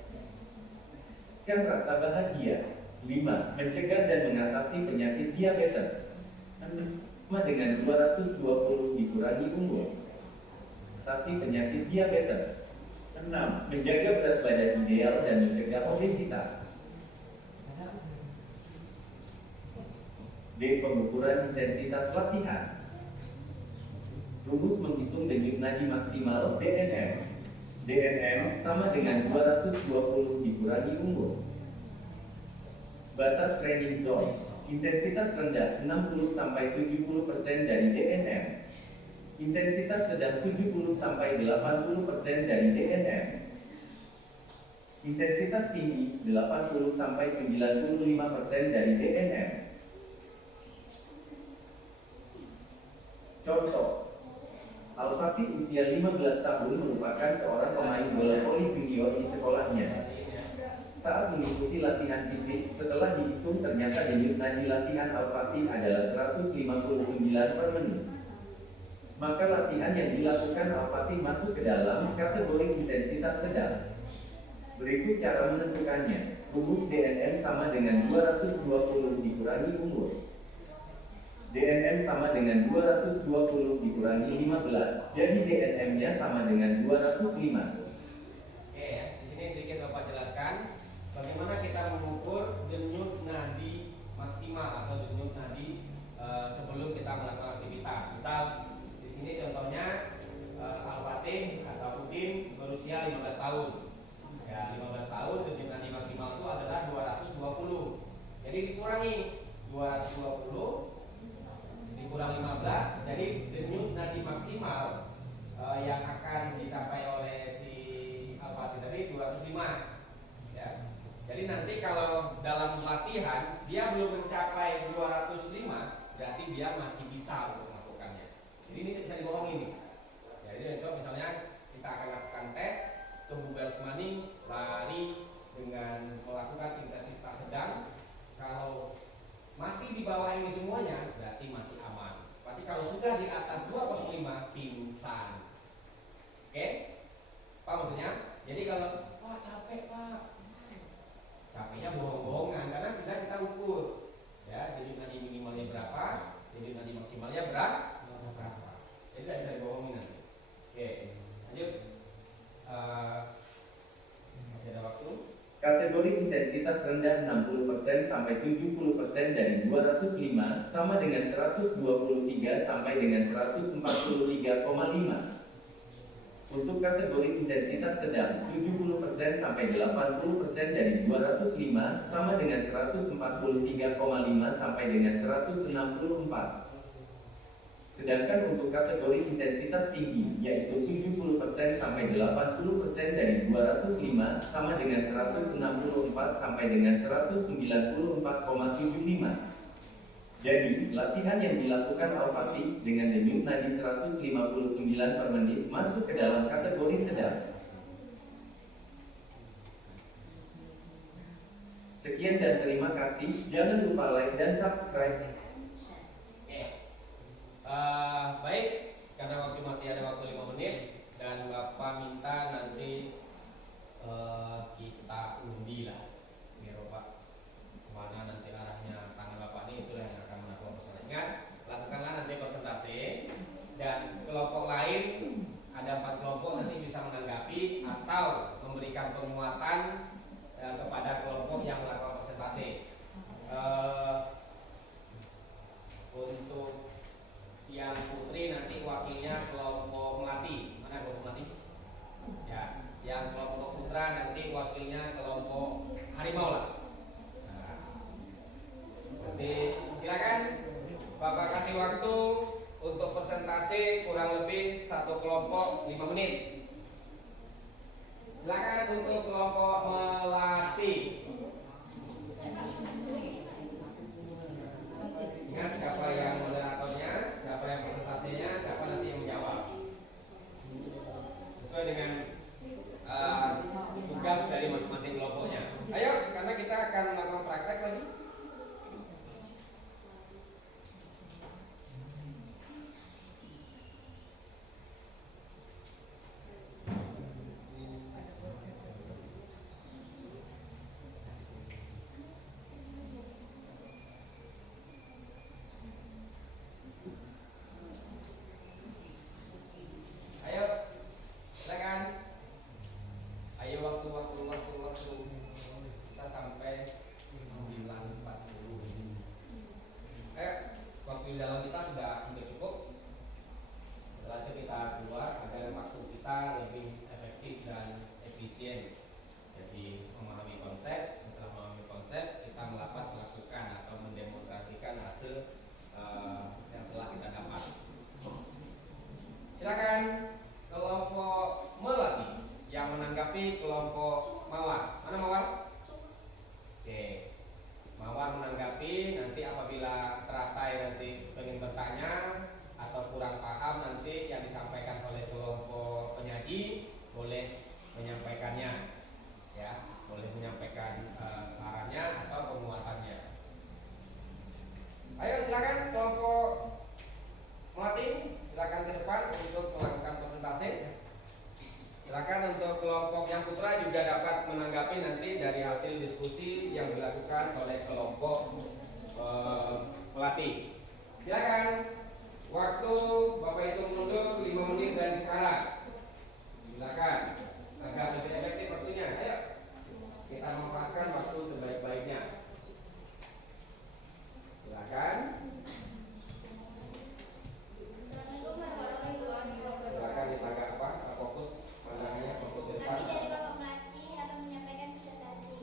Kan rasa bahagia. 5. Mencegah dan mengatasi penyakit diabetes. Dengan 220 dikurangi umur. Atasi penyakit diabetes. 6. Menjaga berat badan ideal dan mencegah obesitas. D. Pengukuran intensitas latihan. Rumus menghitung denyut nadi maksimal DNM. DNM sama dengan 220 dikurangi umur. Batas training zone. Intensitas rendah 60-70% dari DNM. Intensitas sedang 70-80% dari DNM. Intensitas tinggi 80-95% dari DNM. Contoh, Al-Fatih usia 15 tahun merupakan seorang pemain bola voli junior di sekolahnya. Saat mengikuti latihan fisik, setelah dihitung ternyata denyut nadi latihan Al-Fatih adalah 159 per menit. Maka latihan yang dilakukan Al-Fatih masuk ke dalam kategori intensitas sedang. Berikut cara menentukannya. Rumus DNM sama dengan 220 dikurangi umur. DNM sama dengan 220 dikurangi 15, jadi DNM-nya sama dengan 205. Oke ya, di sini sedikit Bapak jelaskan bagaimana kita mengukur denyut nadi maksimal atau denyut nadi sebelum kita melakukan aktivitas. Misal di sini contohnya Al-Fatih atau Udin berusia 15 tahun. Ya, 15 tahun denyut nadi maksimal itu adalah 220. Jadi dikurangi 220 dikurang 15, jadi denyut nadi maksimal yang akan dicapai oleh si Al-Fatih tadi 205 ya. Jadi nanti kalau dalam latihan dia belum mencapai 205, berarti dia masih bisa untuk melakukannya. Jadi ini bisa dibohongi nih. Ya, jadi coba misalnya kita akan lakukan tes tubuh garis maning lari dengan melakukan intensitas sedang. Kalau masih di bawah ini semuanya, berarti masih aman. Berarti kalau sudah di atas 205, pingsan. Oke? Apa maksudnya? Jadi kalau Pak capek Pak. Capeknya bohong-bohongan karena tidak kita ukur. Ya, jadi nadi minimalnya berapa, jadi nadi maksimalnya berapa. Jadi tidak bisa dibohongin nanti. Oke, lanjut. Masih ada waktu. Kategori intensitas rendah 60% sampai 70% dari 205 sama dengan 123 sampai dengan 143,5. Untuk kategori intensitas sedang 70% sampai 80% dari 205 sama dengan 143,5 sampai dengan 164. Sedangkan untuk kategori intensitas tinggi yaitu 70% sampai 80% dari 205 sama dengan 164 sampai dengan 194,75. Jadi, latihan yang dilakukan Al-Fatih dengan denyut nadi 159 per menit masuk ke dalam kategori sedang. Sekian dan terima kasih. Jangan lupa like dan subscribe. Baik, karena waktu masih ada waktu 5 menit dan Bapak minta nanti kita undi lah, biar Bapak kemana nanti arahnya tangan Bapak ini itulah yang akan melakukan persentase. Ingat, lakukanlah nanti persentase dan kelompok lain ada 4 kelompok nanti bisa menanggapi atau memberikan penguatan kepada kelompok yang melakukan persentase. Untuk yang putri nanti wakilnya kelompok melati. Mana kelompok melati? Ya, yang kelompok putra nanti wakilnya kelompok harimau lah. Nah, nanti silakan Bapak kasih waktu untuk persentase kurang lebih satu kelompok 5 menit. Silakan untuk kelompok melati. Ingat siapa yang moderatornya, siapa yang presentasinya, siapa nanti yang menjawab. Sesuai dengan tugas dari masing-masing kelompoknya. Ayo, karena kita akan melakukan praktek lagi. Ayo, silakan. Ayo waktu. Kita sampai 9.40. Waktu di dalam kita sudah cukup. Setelah itu kita keluar agar waktu kita lebih efektif dan efisien. Jadi memahami konsep, setelah memahami konsep kita melakukan atau mendemonstrasikan hasil yang telah kita dapat. Silakan kelompok melati yang menanggapi kelompok mawar. Mana mawar? Oke. Mawar menanggapi, nanti apabila teratai nanti ingin bertanya atau kurang paham nanti yang disampaikan oleh kelompok penyaji boleh menyampaikannya, ya, boleh menyampaikan sarannya atau penguatannya. Ayo silakan kelompok melati, silakan ke depan untuk melakukan presentasi. Silakan untuk kelompok yang putra juga dapat menanggapi nanti dari hasil diskusi yang dilakukan oleh kelompok pelatih. Silakan. Waktu Bapak hitung mundur 5 menit dari sekarang. Silakan. Agar lebih efektif waktunya. Ayo. Kita memanfaatkan waktu sebaik-baiknya. Silakan. Silakan dipakai apa? Fokus pandangannya, fokus ke depan. Nanti dari Bapak Melati akan menyampaikan presentasi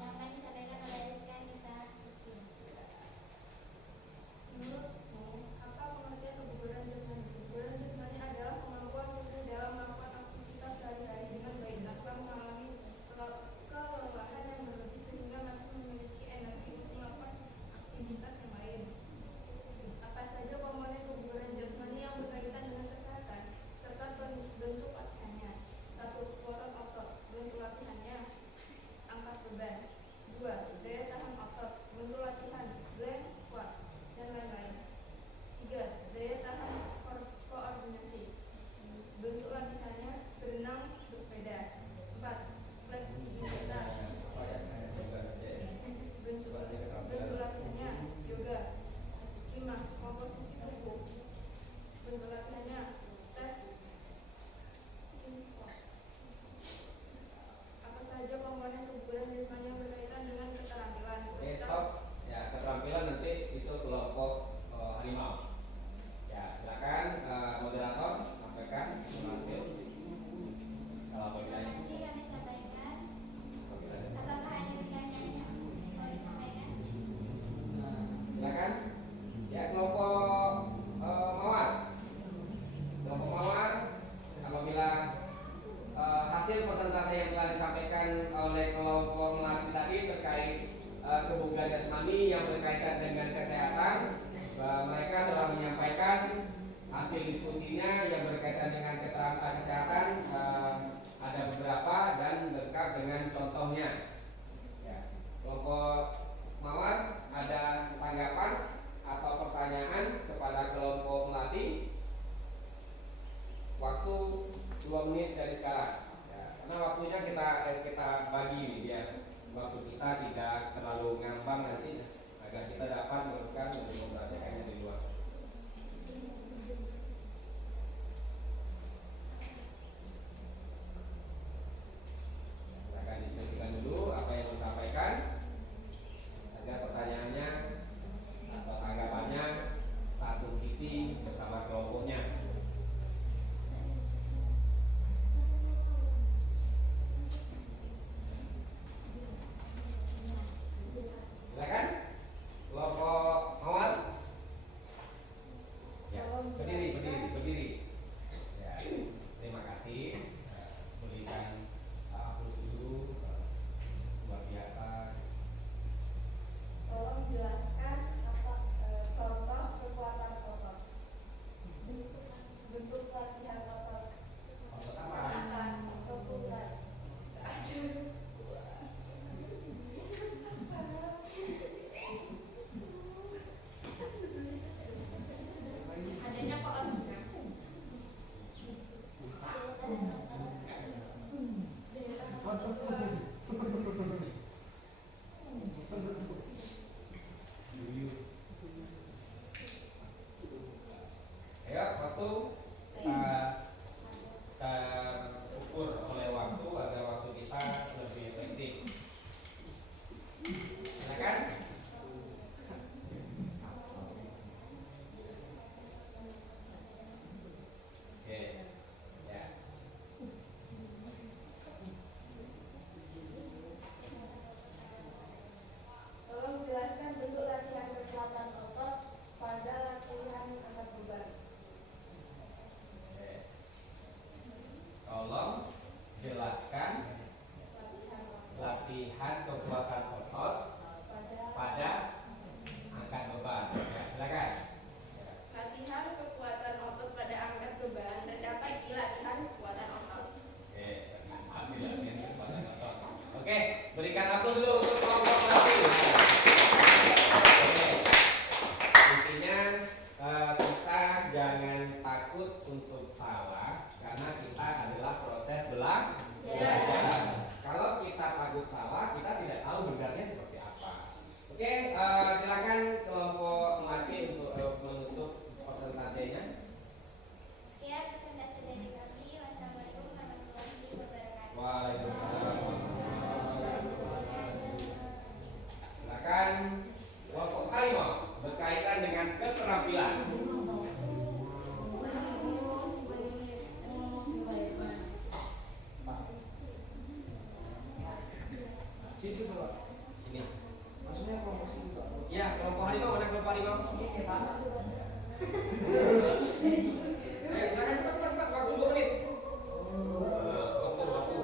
yang akan disampaikan oleh Rizka Nita Christine. Menurutmu, apa pengertian kebugaran jasmani? Kebugaran jasmani adalah kemampuan tubuh dalam melakukan aktivitas sehari-hari dengan baik tanpa mengalami dijelaskan oleh kelompok melatih tadi terkait kebugaran jasmani yang berkaitan dengan kesehatan. Mereka telah menyampaikan hasil diskusinya yang berkaitan dengan keterampilan kesehatan. Ada beberapa dan lengkap dengan contohnya. Ya. Kelompok Mawar, ada tanggapan atau pertanyaan kepada kelompok melatih? Waktu 2 menit dari sekarang. Ya, karena waktunya kita bagi nih, biar waktu kita tidak terlalu ngambang nanti, agar kita dapat melakukan dan mengoperasikannya di luar. Kita akan diskusikan dulu apa yang disampaikan, agar pertanyaannya atau tanggapannya satu visi bersama kelompoknya. Silakan kelompok Mawar. Ya, berdiri. Ya, terima kasih. Berikan aplaus dulu. Luar biasa. Tolong jelaskan apa contoh kekuatan otot. Bentuk latihan otot. Otot apa? Otot. Adanya koordinasi. Ayo, waktu terukur oleh waktu agar waktu kita lebih efektif. Silakan. Oke, ya. Tolong jelaskan bentuk latihan kekuatan otot pada latihan angkat beban. Oke. Tolong jelaskan latihan kekuatan otot pada angkat beban. Ya, silakan. Latihan kekuatan otot pada angkat beban terdapat di latihan kekuatan otot. Oke, ambil latihan kekuatan otot. Oke, berikan aplaus dulu untuk kelompok melatih. Oke. Intinya kita jangan takut untuk salah, karena kita adalah proses belajar. Kalau kita takut salah, kita tidak tahu benarnya seperti apa. Oke, silakan kelompok melatih untuk menutup presentasinya. Sekian presentasi dari kami. Wassalamualaikum warahmatullahi wabarakatuh. Waalaikumsalam. Silakan kelompok Harimau berkaitan dengan keterampilan. Sini. Maksudnya kelompok sini juga. Ya, kelompok Harimau, mana kelompok Harimau? Ayo, silakan cepat. Waktu 2 menit. Waktu.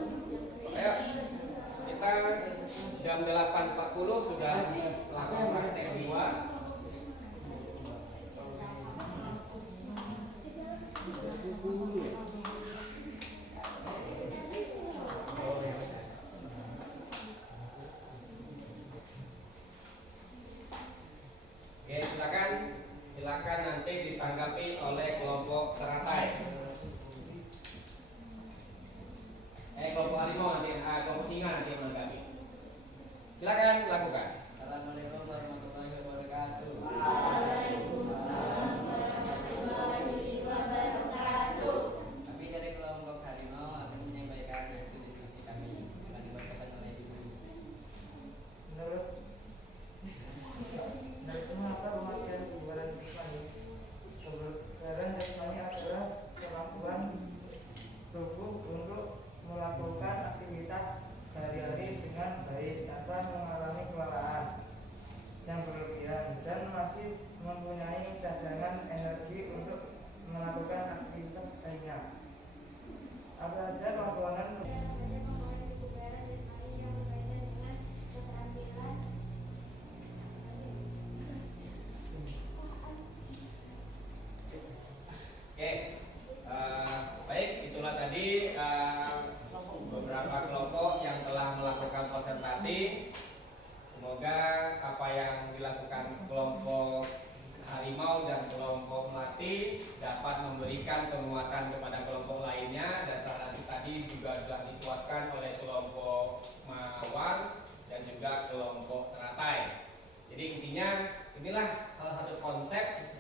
Ayo, kita jam 8.40 sudah melakukan praktek kedua. Oke, silakan nanti ditanggapi oleh kelompok teratai. Kelompok Harimau nanti, kelompok Singa nanti menanggapi. Silakan lakukan. Assalamualaikum warahmatullahi wabarakatuh. Waalaikumsalam warahmatullahi wabarakatuh. Kami dari kelompok Harimau akan menyampaikan hasil diskusi kami yang dibacakan oleh Ibu. Menurut mengapa pemakaian kebugaran jasmani? Kebugaran jasmani adalah kemampuan tubuh untuk melakukan aktivitas sehari-hari dengan baik tanpa mengalami kelelahan yang berlebihan dan masih mempunyai cadangan energi untuk melakukan aktivitas lainnya. Apa saja komponen Yang saja mempengaruhi kebugaran jasmani kasih. Semoga apa yang dilakukan kelompok harimau dan kelompok melati dapat memberikan penguatan kepada kelompok lainnya, dan tadi juga telah dikuatkan oleh kelompok mawar dan juga kelompok teratai. Jadi intinya inilah salah satu konsep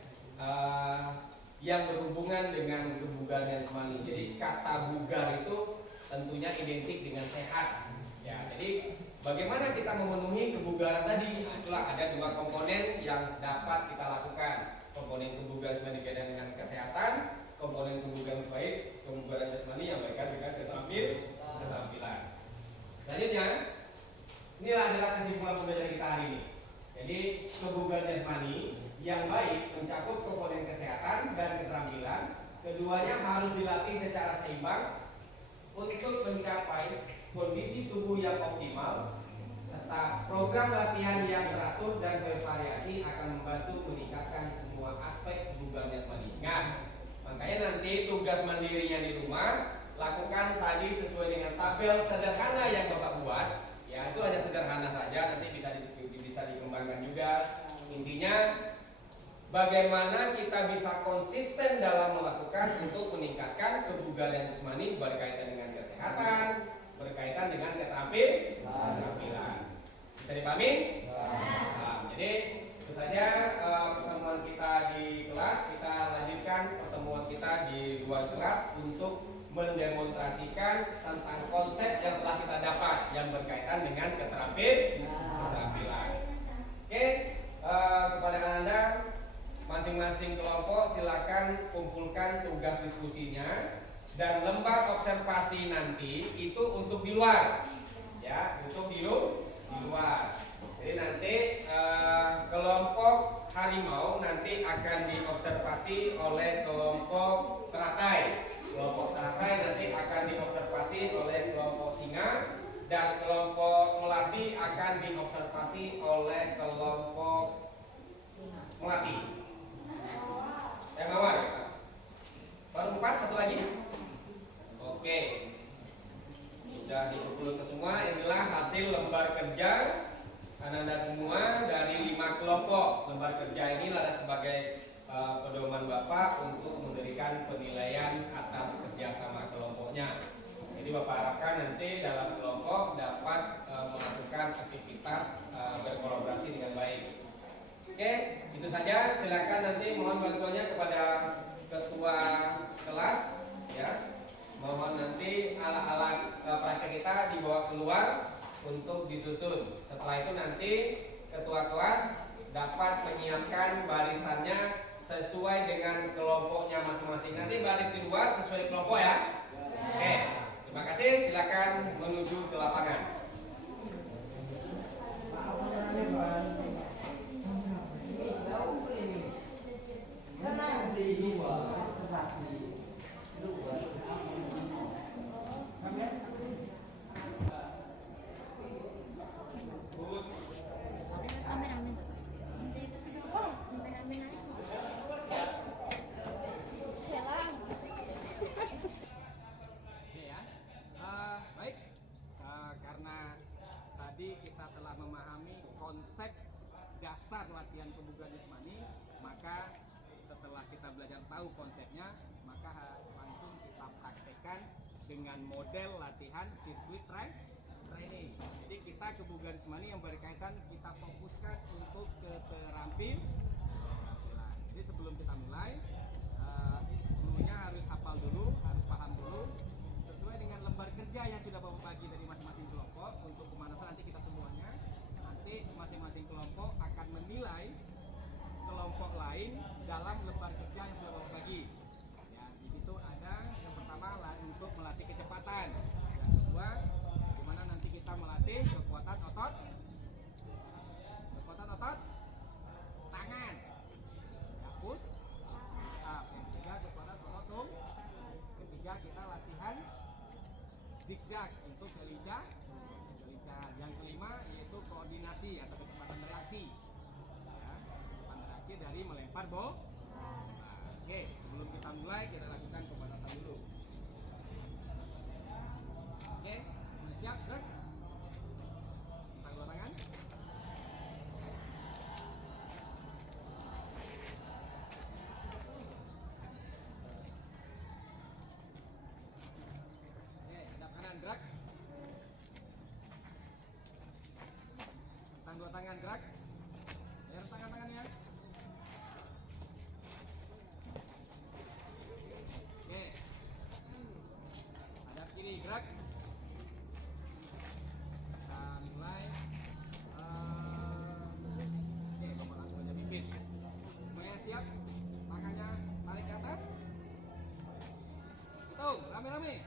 yang berhubungan dengan kebugaran jasmani. Jadi kata bugar itu tentunya identik dengan sehat. Ya, jadi bagaimana kita memenuhi kebugaran tadi? Nah, itulah ada dua komponen yang dapat kita lakukan. Komponen kebugaran jasmani berkaitan dengan kesehatan, komponen kebugaran jasmani yang berkaitan dengan keterampilan. Selanjutnya, inilah adalah kesimpulan pembelajaran kita hari ini. Jadi kebugaran jasmani yang baik mencakup komponen kesehatan dan keterampilan. Keduanya harus dilatih secara seimbang untuk mencapai kondisi tubuh yang optimal, serta program latihan yang teratur dan bervariasi akan membantu meningkatkan semua aspek kebugaran jasmani. Ingat, makanya nanti tugas mandirinya di rumah lakukan tadi sesuai dengan tabel sederhana yang Bapak buat. Ya, itu hanya sederhana saja, nanti bisa dikembangkan juga. Intinya bagaimana kita bisa konsisten dalam melakukan untuk meningkatkan kebugaran jasmani berkaitan dengan kesehatan, berkaitan dengan keterampilan. Bisa dipahami? Nah, jadi itu saja pertemuan kita di kelas. Kita lanjutkan pertemuan kita di luar kelas untuk mendemonstrasikan tentang konsep yang telah kita dapat yang berkaitan dengan keterampilan. Oke, kepada Anda masing-masing kelompok silakan kumpulkan tugas diskusinya, dan lembar observasi nanti itu untuk di luar, ya, untuk di luar. Jadi nanti kelompok harimau nanti akan diobservasi oleh kelompok teratai. Kelompok teratai nanti akan diobservasi oleh kelompok singa, dan kelompok melati akan diobservasi oleh kelompok melati. Yang mawar, baru 4, satu lagi. Oke, sudah dikumpul ke semua. Inilah hasil lembar kerja Anda semua dari 5 kelompok. Lembar kerja ini adalah sebagai pedoman Bapak untuk memberikan penilaian atas kerjasama kelompoknya. Jadi Bapak harapkan nanti dalam kelompok dapat melakukan aktivitas berkolaborasi dengan baik. Oke, itu saja. Silakan nanti mohon bantuannya kepada ketua kelas, ya. Mohon nanti alat-alat praktek kita dibawa keluar untuk disusun. Setelah itu nanti ketua kelas dapat menyiapkan barisannya sesuai dengan kelompoknya masing-masing. Nanti baris di luar sesuai kelompok, ya. Oke, terima kasih. Silakan menuju ke lapangan. Baik, karena tadi kita telah memahami konsep dasar latihan kebugaran jasmani, maka setelah kita belajar tahu konsepnya, maka langsung kita praktekkan dengan model latihan sirkuit training. Jadi kita kebugaran jasmani yang berkaitan kita fokuskan untuk keterampilan. Jadi sebelum kita mulai, semuanya harus hafal dulu, harus paham dulu, sesuai dengan lembar kerja yang sudah Bapak bagi dari masing-masing kelompok. Untuk pemanasan nanti kita semuanya, nanti masing-masing kelompok akan menilai kelompok lain dalam lembar kerja yang sudah Bapak bagi. Ya, di situ ada yang pertama untuk melatih kecepatan, yang kedua dimana nanti kita melatih kekuatan otot tangan, hapus, yang ketiga kekuatan otot ketiga kita latihan zigzag untuk gelinca. Yang kelima yaitu koordinasi atau kecepatan reaksi, ya, kecepatan reaksi dari melempar bola. Oke, sebelum kita mulai kita lakukan pemanasan dulu. Oke, siap, Dek? tangan gerak. Lihat tangan-tangannya. Oke. Hadap kiri gerak. Kita mulai. Oke, Bapak langsung aja pimpin. Semuanya siap? Tangannya tarik ke atas. Hitung, rame-rame.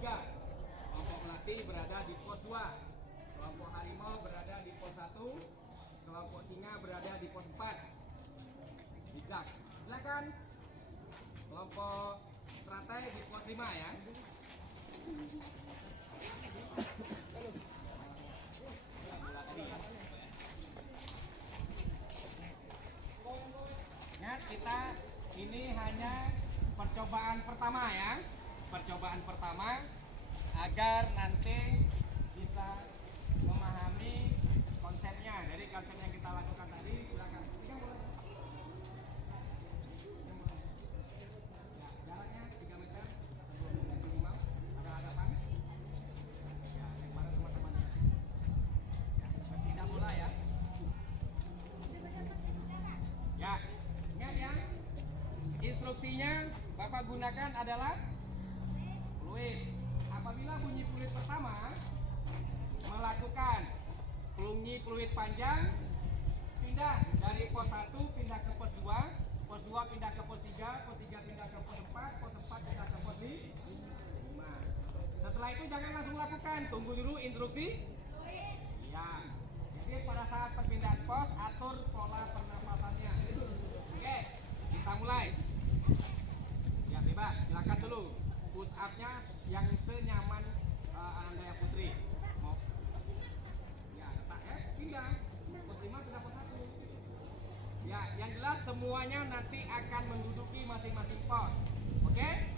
3. Kelompok melati berada di pos 2. Kelompok harimau berada di pos 1. Kelompok singa berada di pos 4. Zigzag. Silakan. Kelompok teratai di pos 5 ya. Ingat, kita ini hanya percobaan pertama ya. Percobaan pertama agar nanti bisa memahami konsepnya. Dari konsep yang kita lakukan tadi, silakan. Ya, jaraknya 3 meter, 2 meter minimal. Ada hadapan. Ya, yang mana teman-teman. Ya, tidak bola ya. Ya, ingat ya. Instruksinya Bapak gunakan adalah fluid. Apabila bunyi fluid pertama, melakukan bunyi fluid panjang, pindah dari pos 1 pindah ke pos 2, pos 2 pindah ke pos 3, pos 3 pindah ke pos 4, pos 4 pindah ke pos 5. Setelah itu jangan langsung lakukan, tunggu dulu instruksi. Ya. Jadi pada saat perpindahan pos, atur pola pernapasannya. Oke, kita mulai. Ya bebas, silakan dulu. Push up-nya yang senyaman Anandaya Putri. Mau? Ya, letak ya, pindah. Pos 5 pindah pos 1. Ya, yang jelas semuanya nanti akan menduduki masing-masing pos. Oke?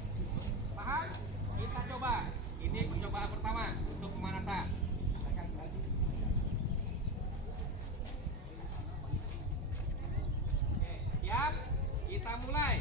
Paham? Kita coba. Ini percobaan pertama untuk pemanasan. Oke, siap? Kita mulai.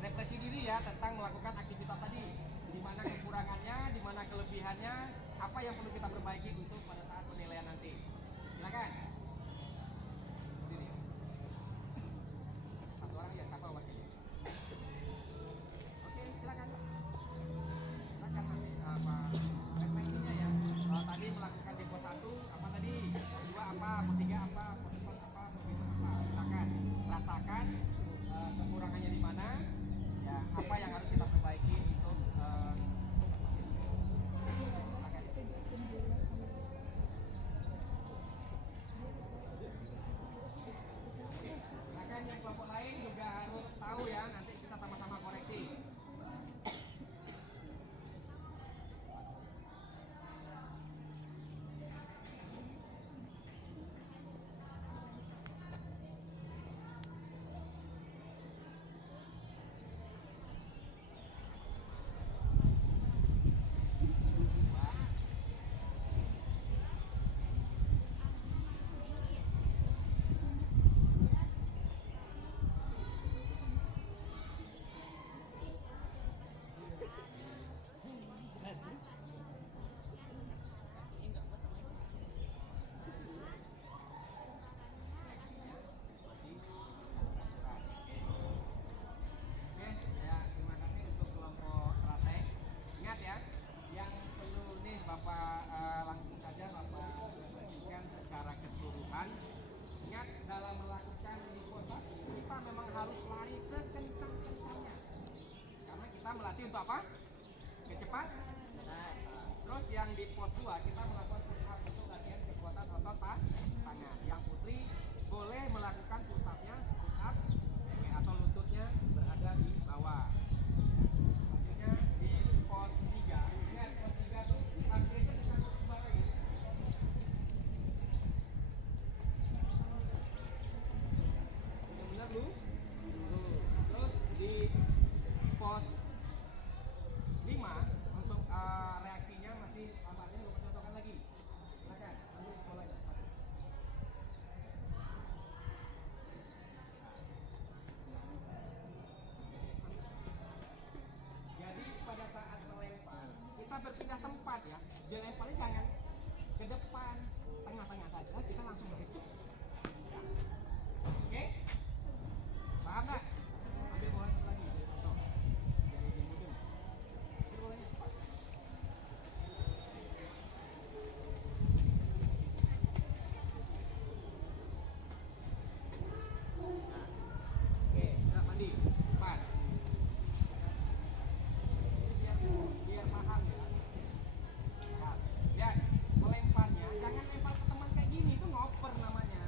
refleksi diri ya tentang melakukan aktivitas tadi. Di mana kekurangannya, di mana kelebihannya, apa yang perlu kita perbaiki untuk pada saat penilaian nanti. Silakan. Sendiri. Satu orang ya, siapa wakilnya? Oke, silakan. Silakan nanti apa refleksinya ya. Tadi melakukan di pos 1 apa tadi? Pos 2 apa? Pos 3 apa? Pos 4 apa? Pos 5 apa? Silakan rasakan kekurangannya di mana. Ya, apa yang harus kita perbaiki untuk silakan. Silakan yang kelompok lain juga harus tahu ya, nanti kita sama-sama koreksi. Ingat dalam melakukan liposa kita memang harus lari sekencang-kencangnya karena kita melatih untuk apa? Kecepatan. Terus yang di pos 2 kita melakukan push up untuk latihan kekuatan otot tangan. Yang putri boleh melakukan push up-nya atau lututnya berada di bawah. Selanjutnya di pos 3. Ingat pos 3 tuh latihannya bukan kembali lagi. Benar lu? Terus di pos 5 untuk reaksinya masih lambatnya lupa contohkan lagi. Silakan, ambil polanya satu. Jadi pada saat melempar kita berpindah tempat ya. Dilemparnya jangan ke depan, tengah-tengah saja. Kita langsung berhenti. Ya. Oke? Paham nggak? Ambil bolanya lagi, ambil contoh. Biar lebih mudah. Ambil bolanya cepat. Nah. Oke, sudah mandi. Cepat. Biar paham ya. Cepat. Lihat, melemparnya jangan lempar ke teman kayak gini, itu ngoper namanya.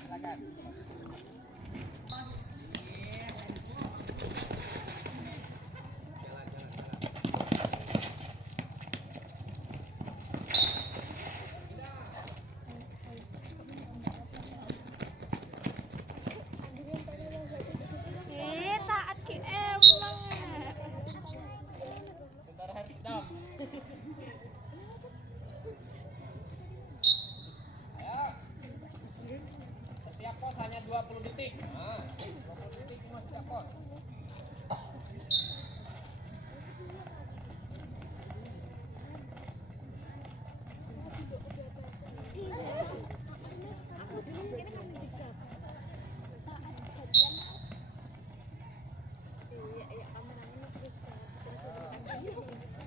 silakan. Taat ki emang. Sementara habis dam. Ayo. Setiap pos hanya 20 detik. Nah, 20 detik cuma setiap pos.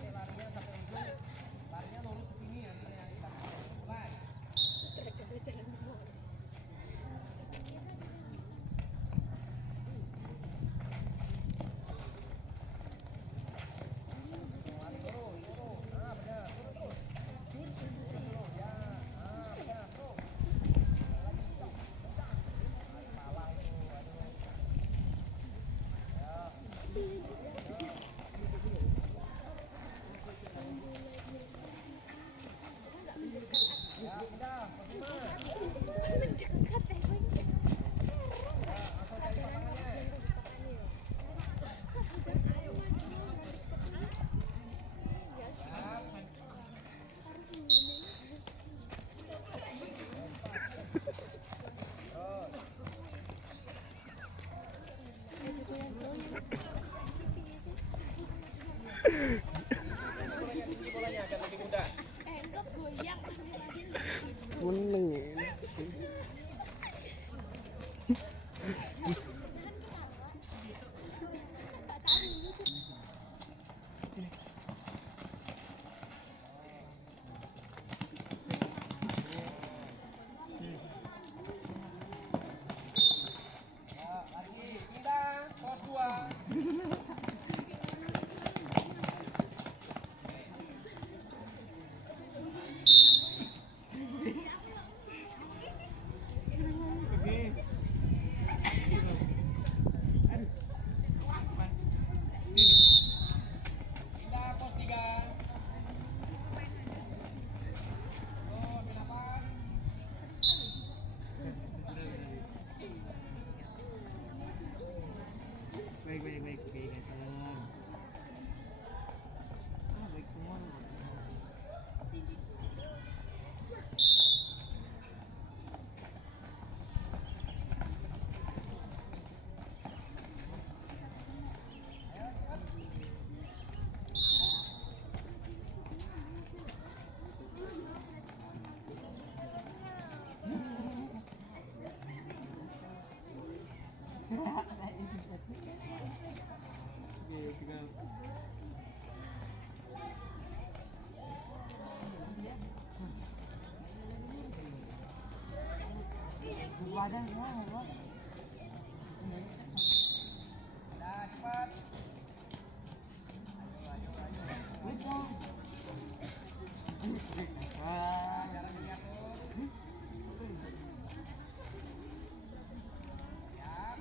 Larinya sampai ujung. Larinya lurus ke sini nanti yang kita mulai. Lari terus, terus. Nah, benar, terus, terus. Terus, ya. Nah, benar, terus. Lagi, stop, kencang. Lari pala itu, aduh. Ya. Ya, udah, Fatima. Asal cari pasangannya. Tinggi bolanya agar lebih mudah. Ya, lagi pindah pos 2. Pindah pos 3. Tuh, ambil napas. Baik. Baik semua. Badan semua, Bang. Dah, cepat. Jalan diatur. Siap.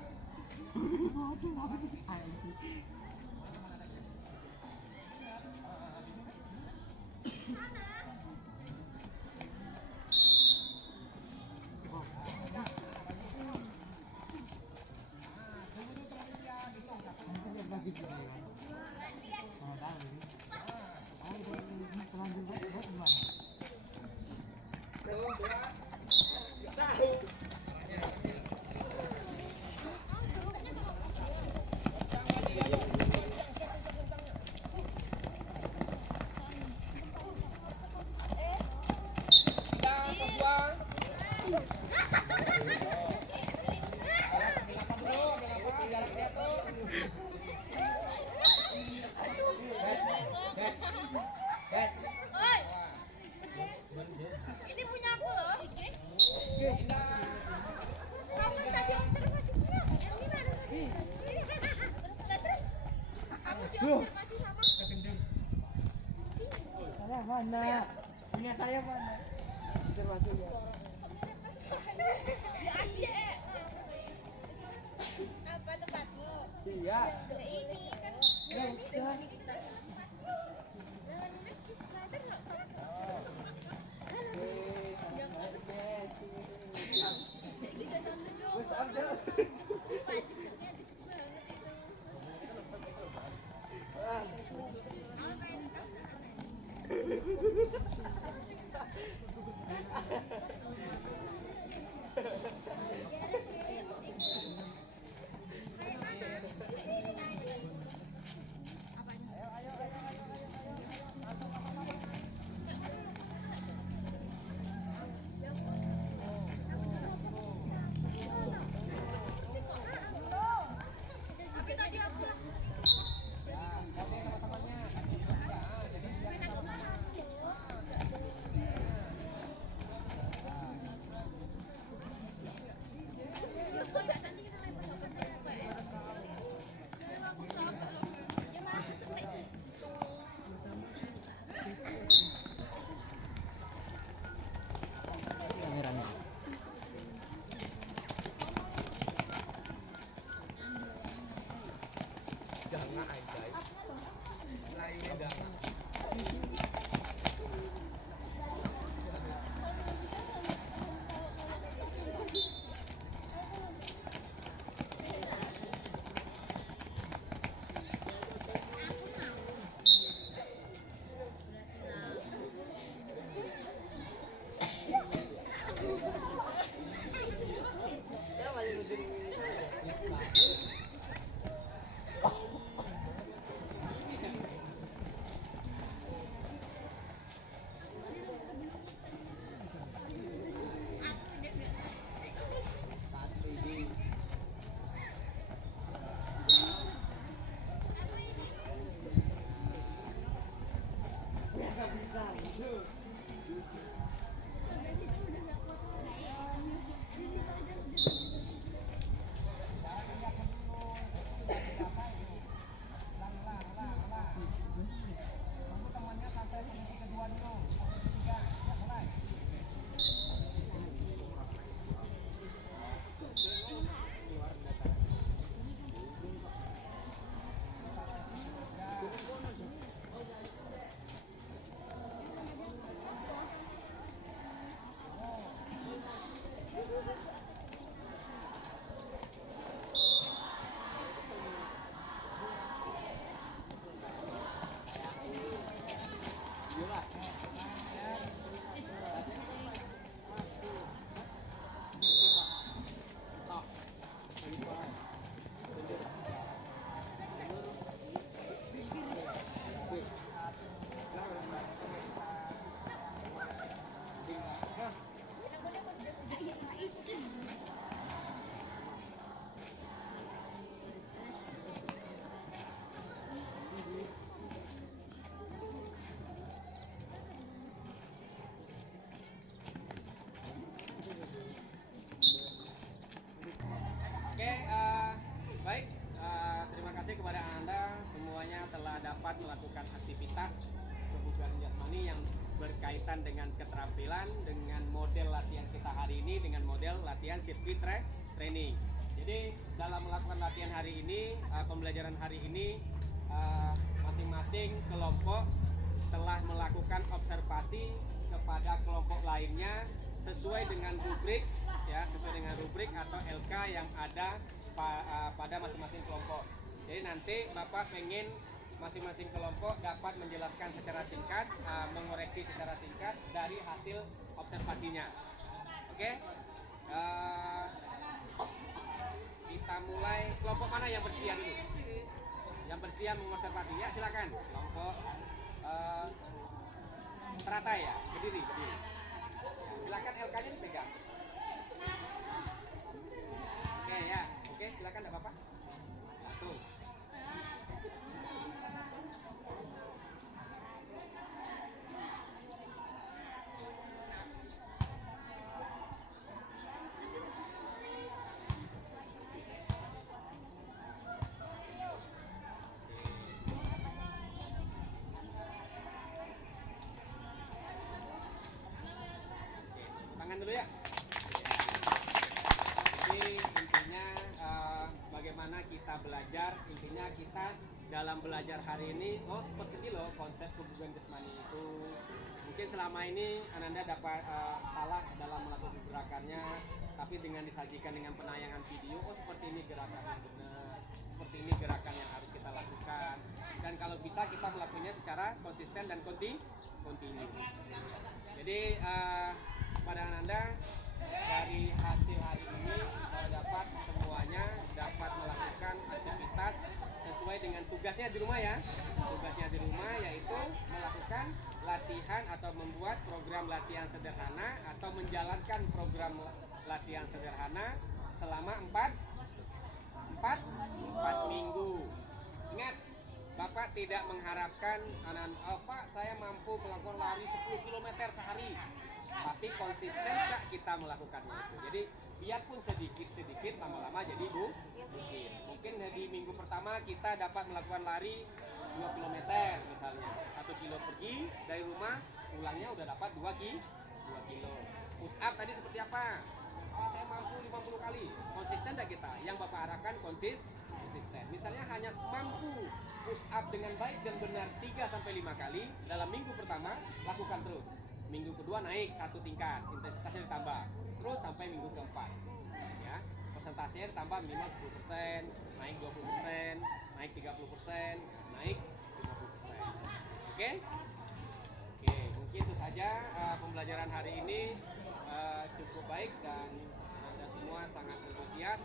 Ini punya aku loh. Kamu tadi observasinya yang di mana tadi? Nah, terus kamu diobservasi sama sini. Saya mana? Punya saya mana? Observasi ya. Ya, Oke, baik. Terima kasih kepada Anda semuanya telah dapat melakukan aktivitas kebugaran jasmani yang berkaitan dengan keterampilan dengan model latihan kita hari ini dengan model latihan sirkuit training. Jadi dalam melakukan latihan hari ini, pembelajaran hari ini, masing-masing kelompok telah melakukan observasi kepada kelompok lainnya sesuai dengan rubrik ya, sesuai dengan rubrik atau LK yang ada pada masing-masing kelompok. Jadi nanti Bapak pengen masing-masing kelompok dapat menjelaskan secara singkat, mengoreksi secara singkat dari hasil observasinya. Oke? Kita mulai, kelompok mana yang bersedia dulu? Yang bersedia mengobservasi, ya silakan. Kelompok teratai ya, berdiri. Silakan LK-nya dipegang. Oke ya, oke silakan enggak apa-apa. Langsung. Tangan dulu ya. Jadi intinya bagaimana kita belajar, intinya kita dalam belajar hari ini, seperti ini loh konsep kebugaran jasmani itu. Mungkin selama ini Ananda dapat salah dalam melakukan gerakannya, tapi dengan disajikan dengan penayangan video, seperti ini gerakan yang benar, seperti ini gerakan yang harus kita lakukan. Dan kalau bisa kita melakukannya secara konsisten dan kontinu. Jadi pada Ananda dari hasil hari ini dapat semuanya dapat melakukan aktivitas sesuai dengan tugasnya di rumah ya. Tugasnya di rumah yaitu melakukan latihan atau membuat program latihan sederhana atau menjalankan program latihan sederhana selama 4 minggu. Ingat, Bapak tidak mengharapkan Pak saya mampu melakukan lari 10 km sehari. Tapi konsisten tak kita melakukannya itu. Jadi biarpun sedikit lama-lama jadi bukit. Mungkin di minggu pertama kita dapat melakukan lari 2 km misalnya. 1 kilo pergi dari rumah, pulangnya udah dapat 2 kilo. Push up tadi seperti apa? Saya mampu 50 kali. Konsisten konsisten tidak kita? Yang Bapak arahkan konsisten. Misalnya hanya mampu push up dengan baik dan benar 3-5 kali dalam minggu pertama, lakukan terus. Minggu kedua naik 1 tingkat, intensitasnya ditambah terus sampai minggu keempat. Ya, persentasenya ditambah minimal 10%, naik 20%, naik 30%, naik 50%. Oke? Oke, mungkin itu saja pembelajaran hari ini cukup baik dan Anda semua sangat antusias.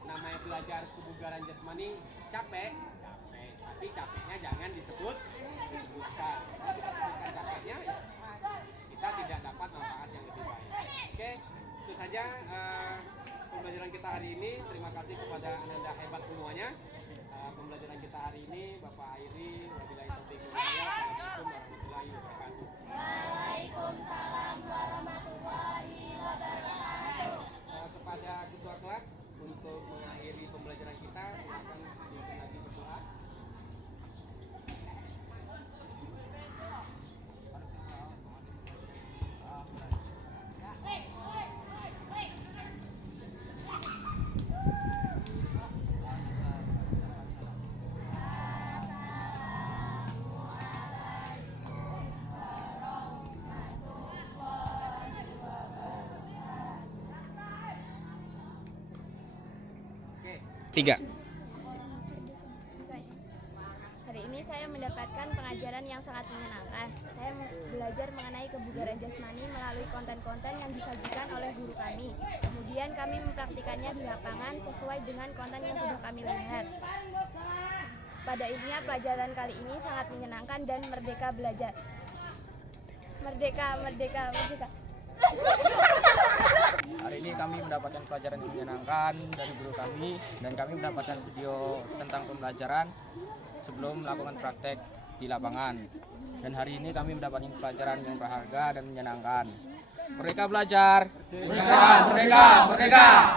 Namanya belajar kebugaran jasmani capek, tapi capeknya jangan disebutkan. Kalau kita sebutkan capeknya, ya kita tidak dapat manfaat yang lebih baik. Oke, itu saja pembelajaran kita hari ini. Terima kasih kepada Ananda hebat semuanya. Pembelajaran kita hari ini, Bapak Airi, wabillahi taufiq wal hidayah. Assalamualaikum warahmatullahi wabarakatuh. Waalaikumsalam warahmatullahi wabarakatuh. Kepada ketua kelas untuk mengakhiri pembelajaran kita, silakan dipimpin lagi berdoa. Tiga. Hari ini saya mendapatkan pengajaran yang sangat menyenangkan. Saya belajar mengenai kebugaran jasmani melalui konten-konten yang disajikan oleh guru kami. Kemudian kami mempraktikannya di lapangan sesuai dengan konten yang sudah kami lihat. Pada intinya pelajaran kali ini sangat menyenangkan dan merdeka belajar. Merdeka, merdeka, merdeka. Hari ini kami mendapatkan pelajaran yang menyenangkan dari guru kami dan kami mendapatkan video tentang pembelajaran sebelum melakukan praktek di lapangan. Dan hari ini kami mendapatkan pelajaran yang berharga dan menyenangkan. Merdeka belajar! Merdeka, merdeka, merdeka!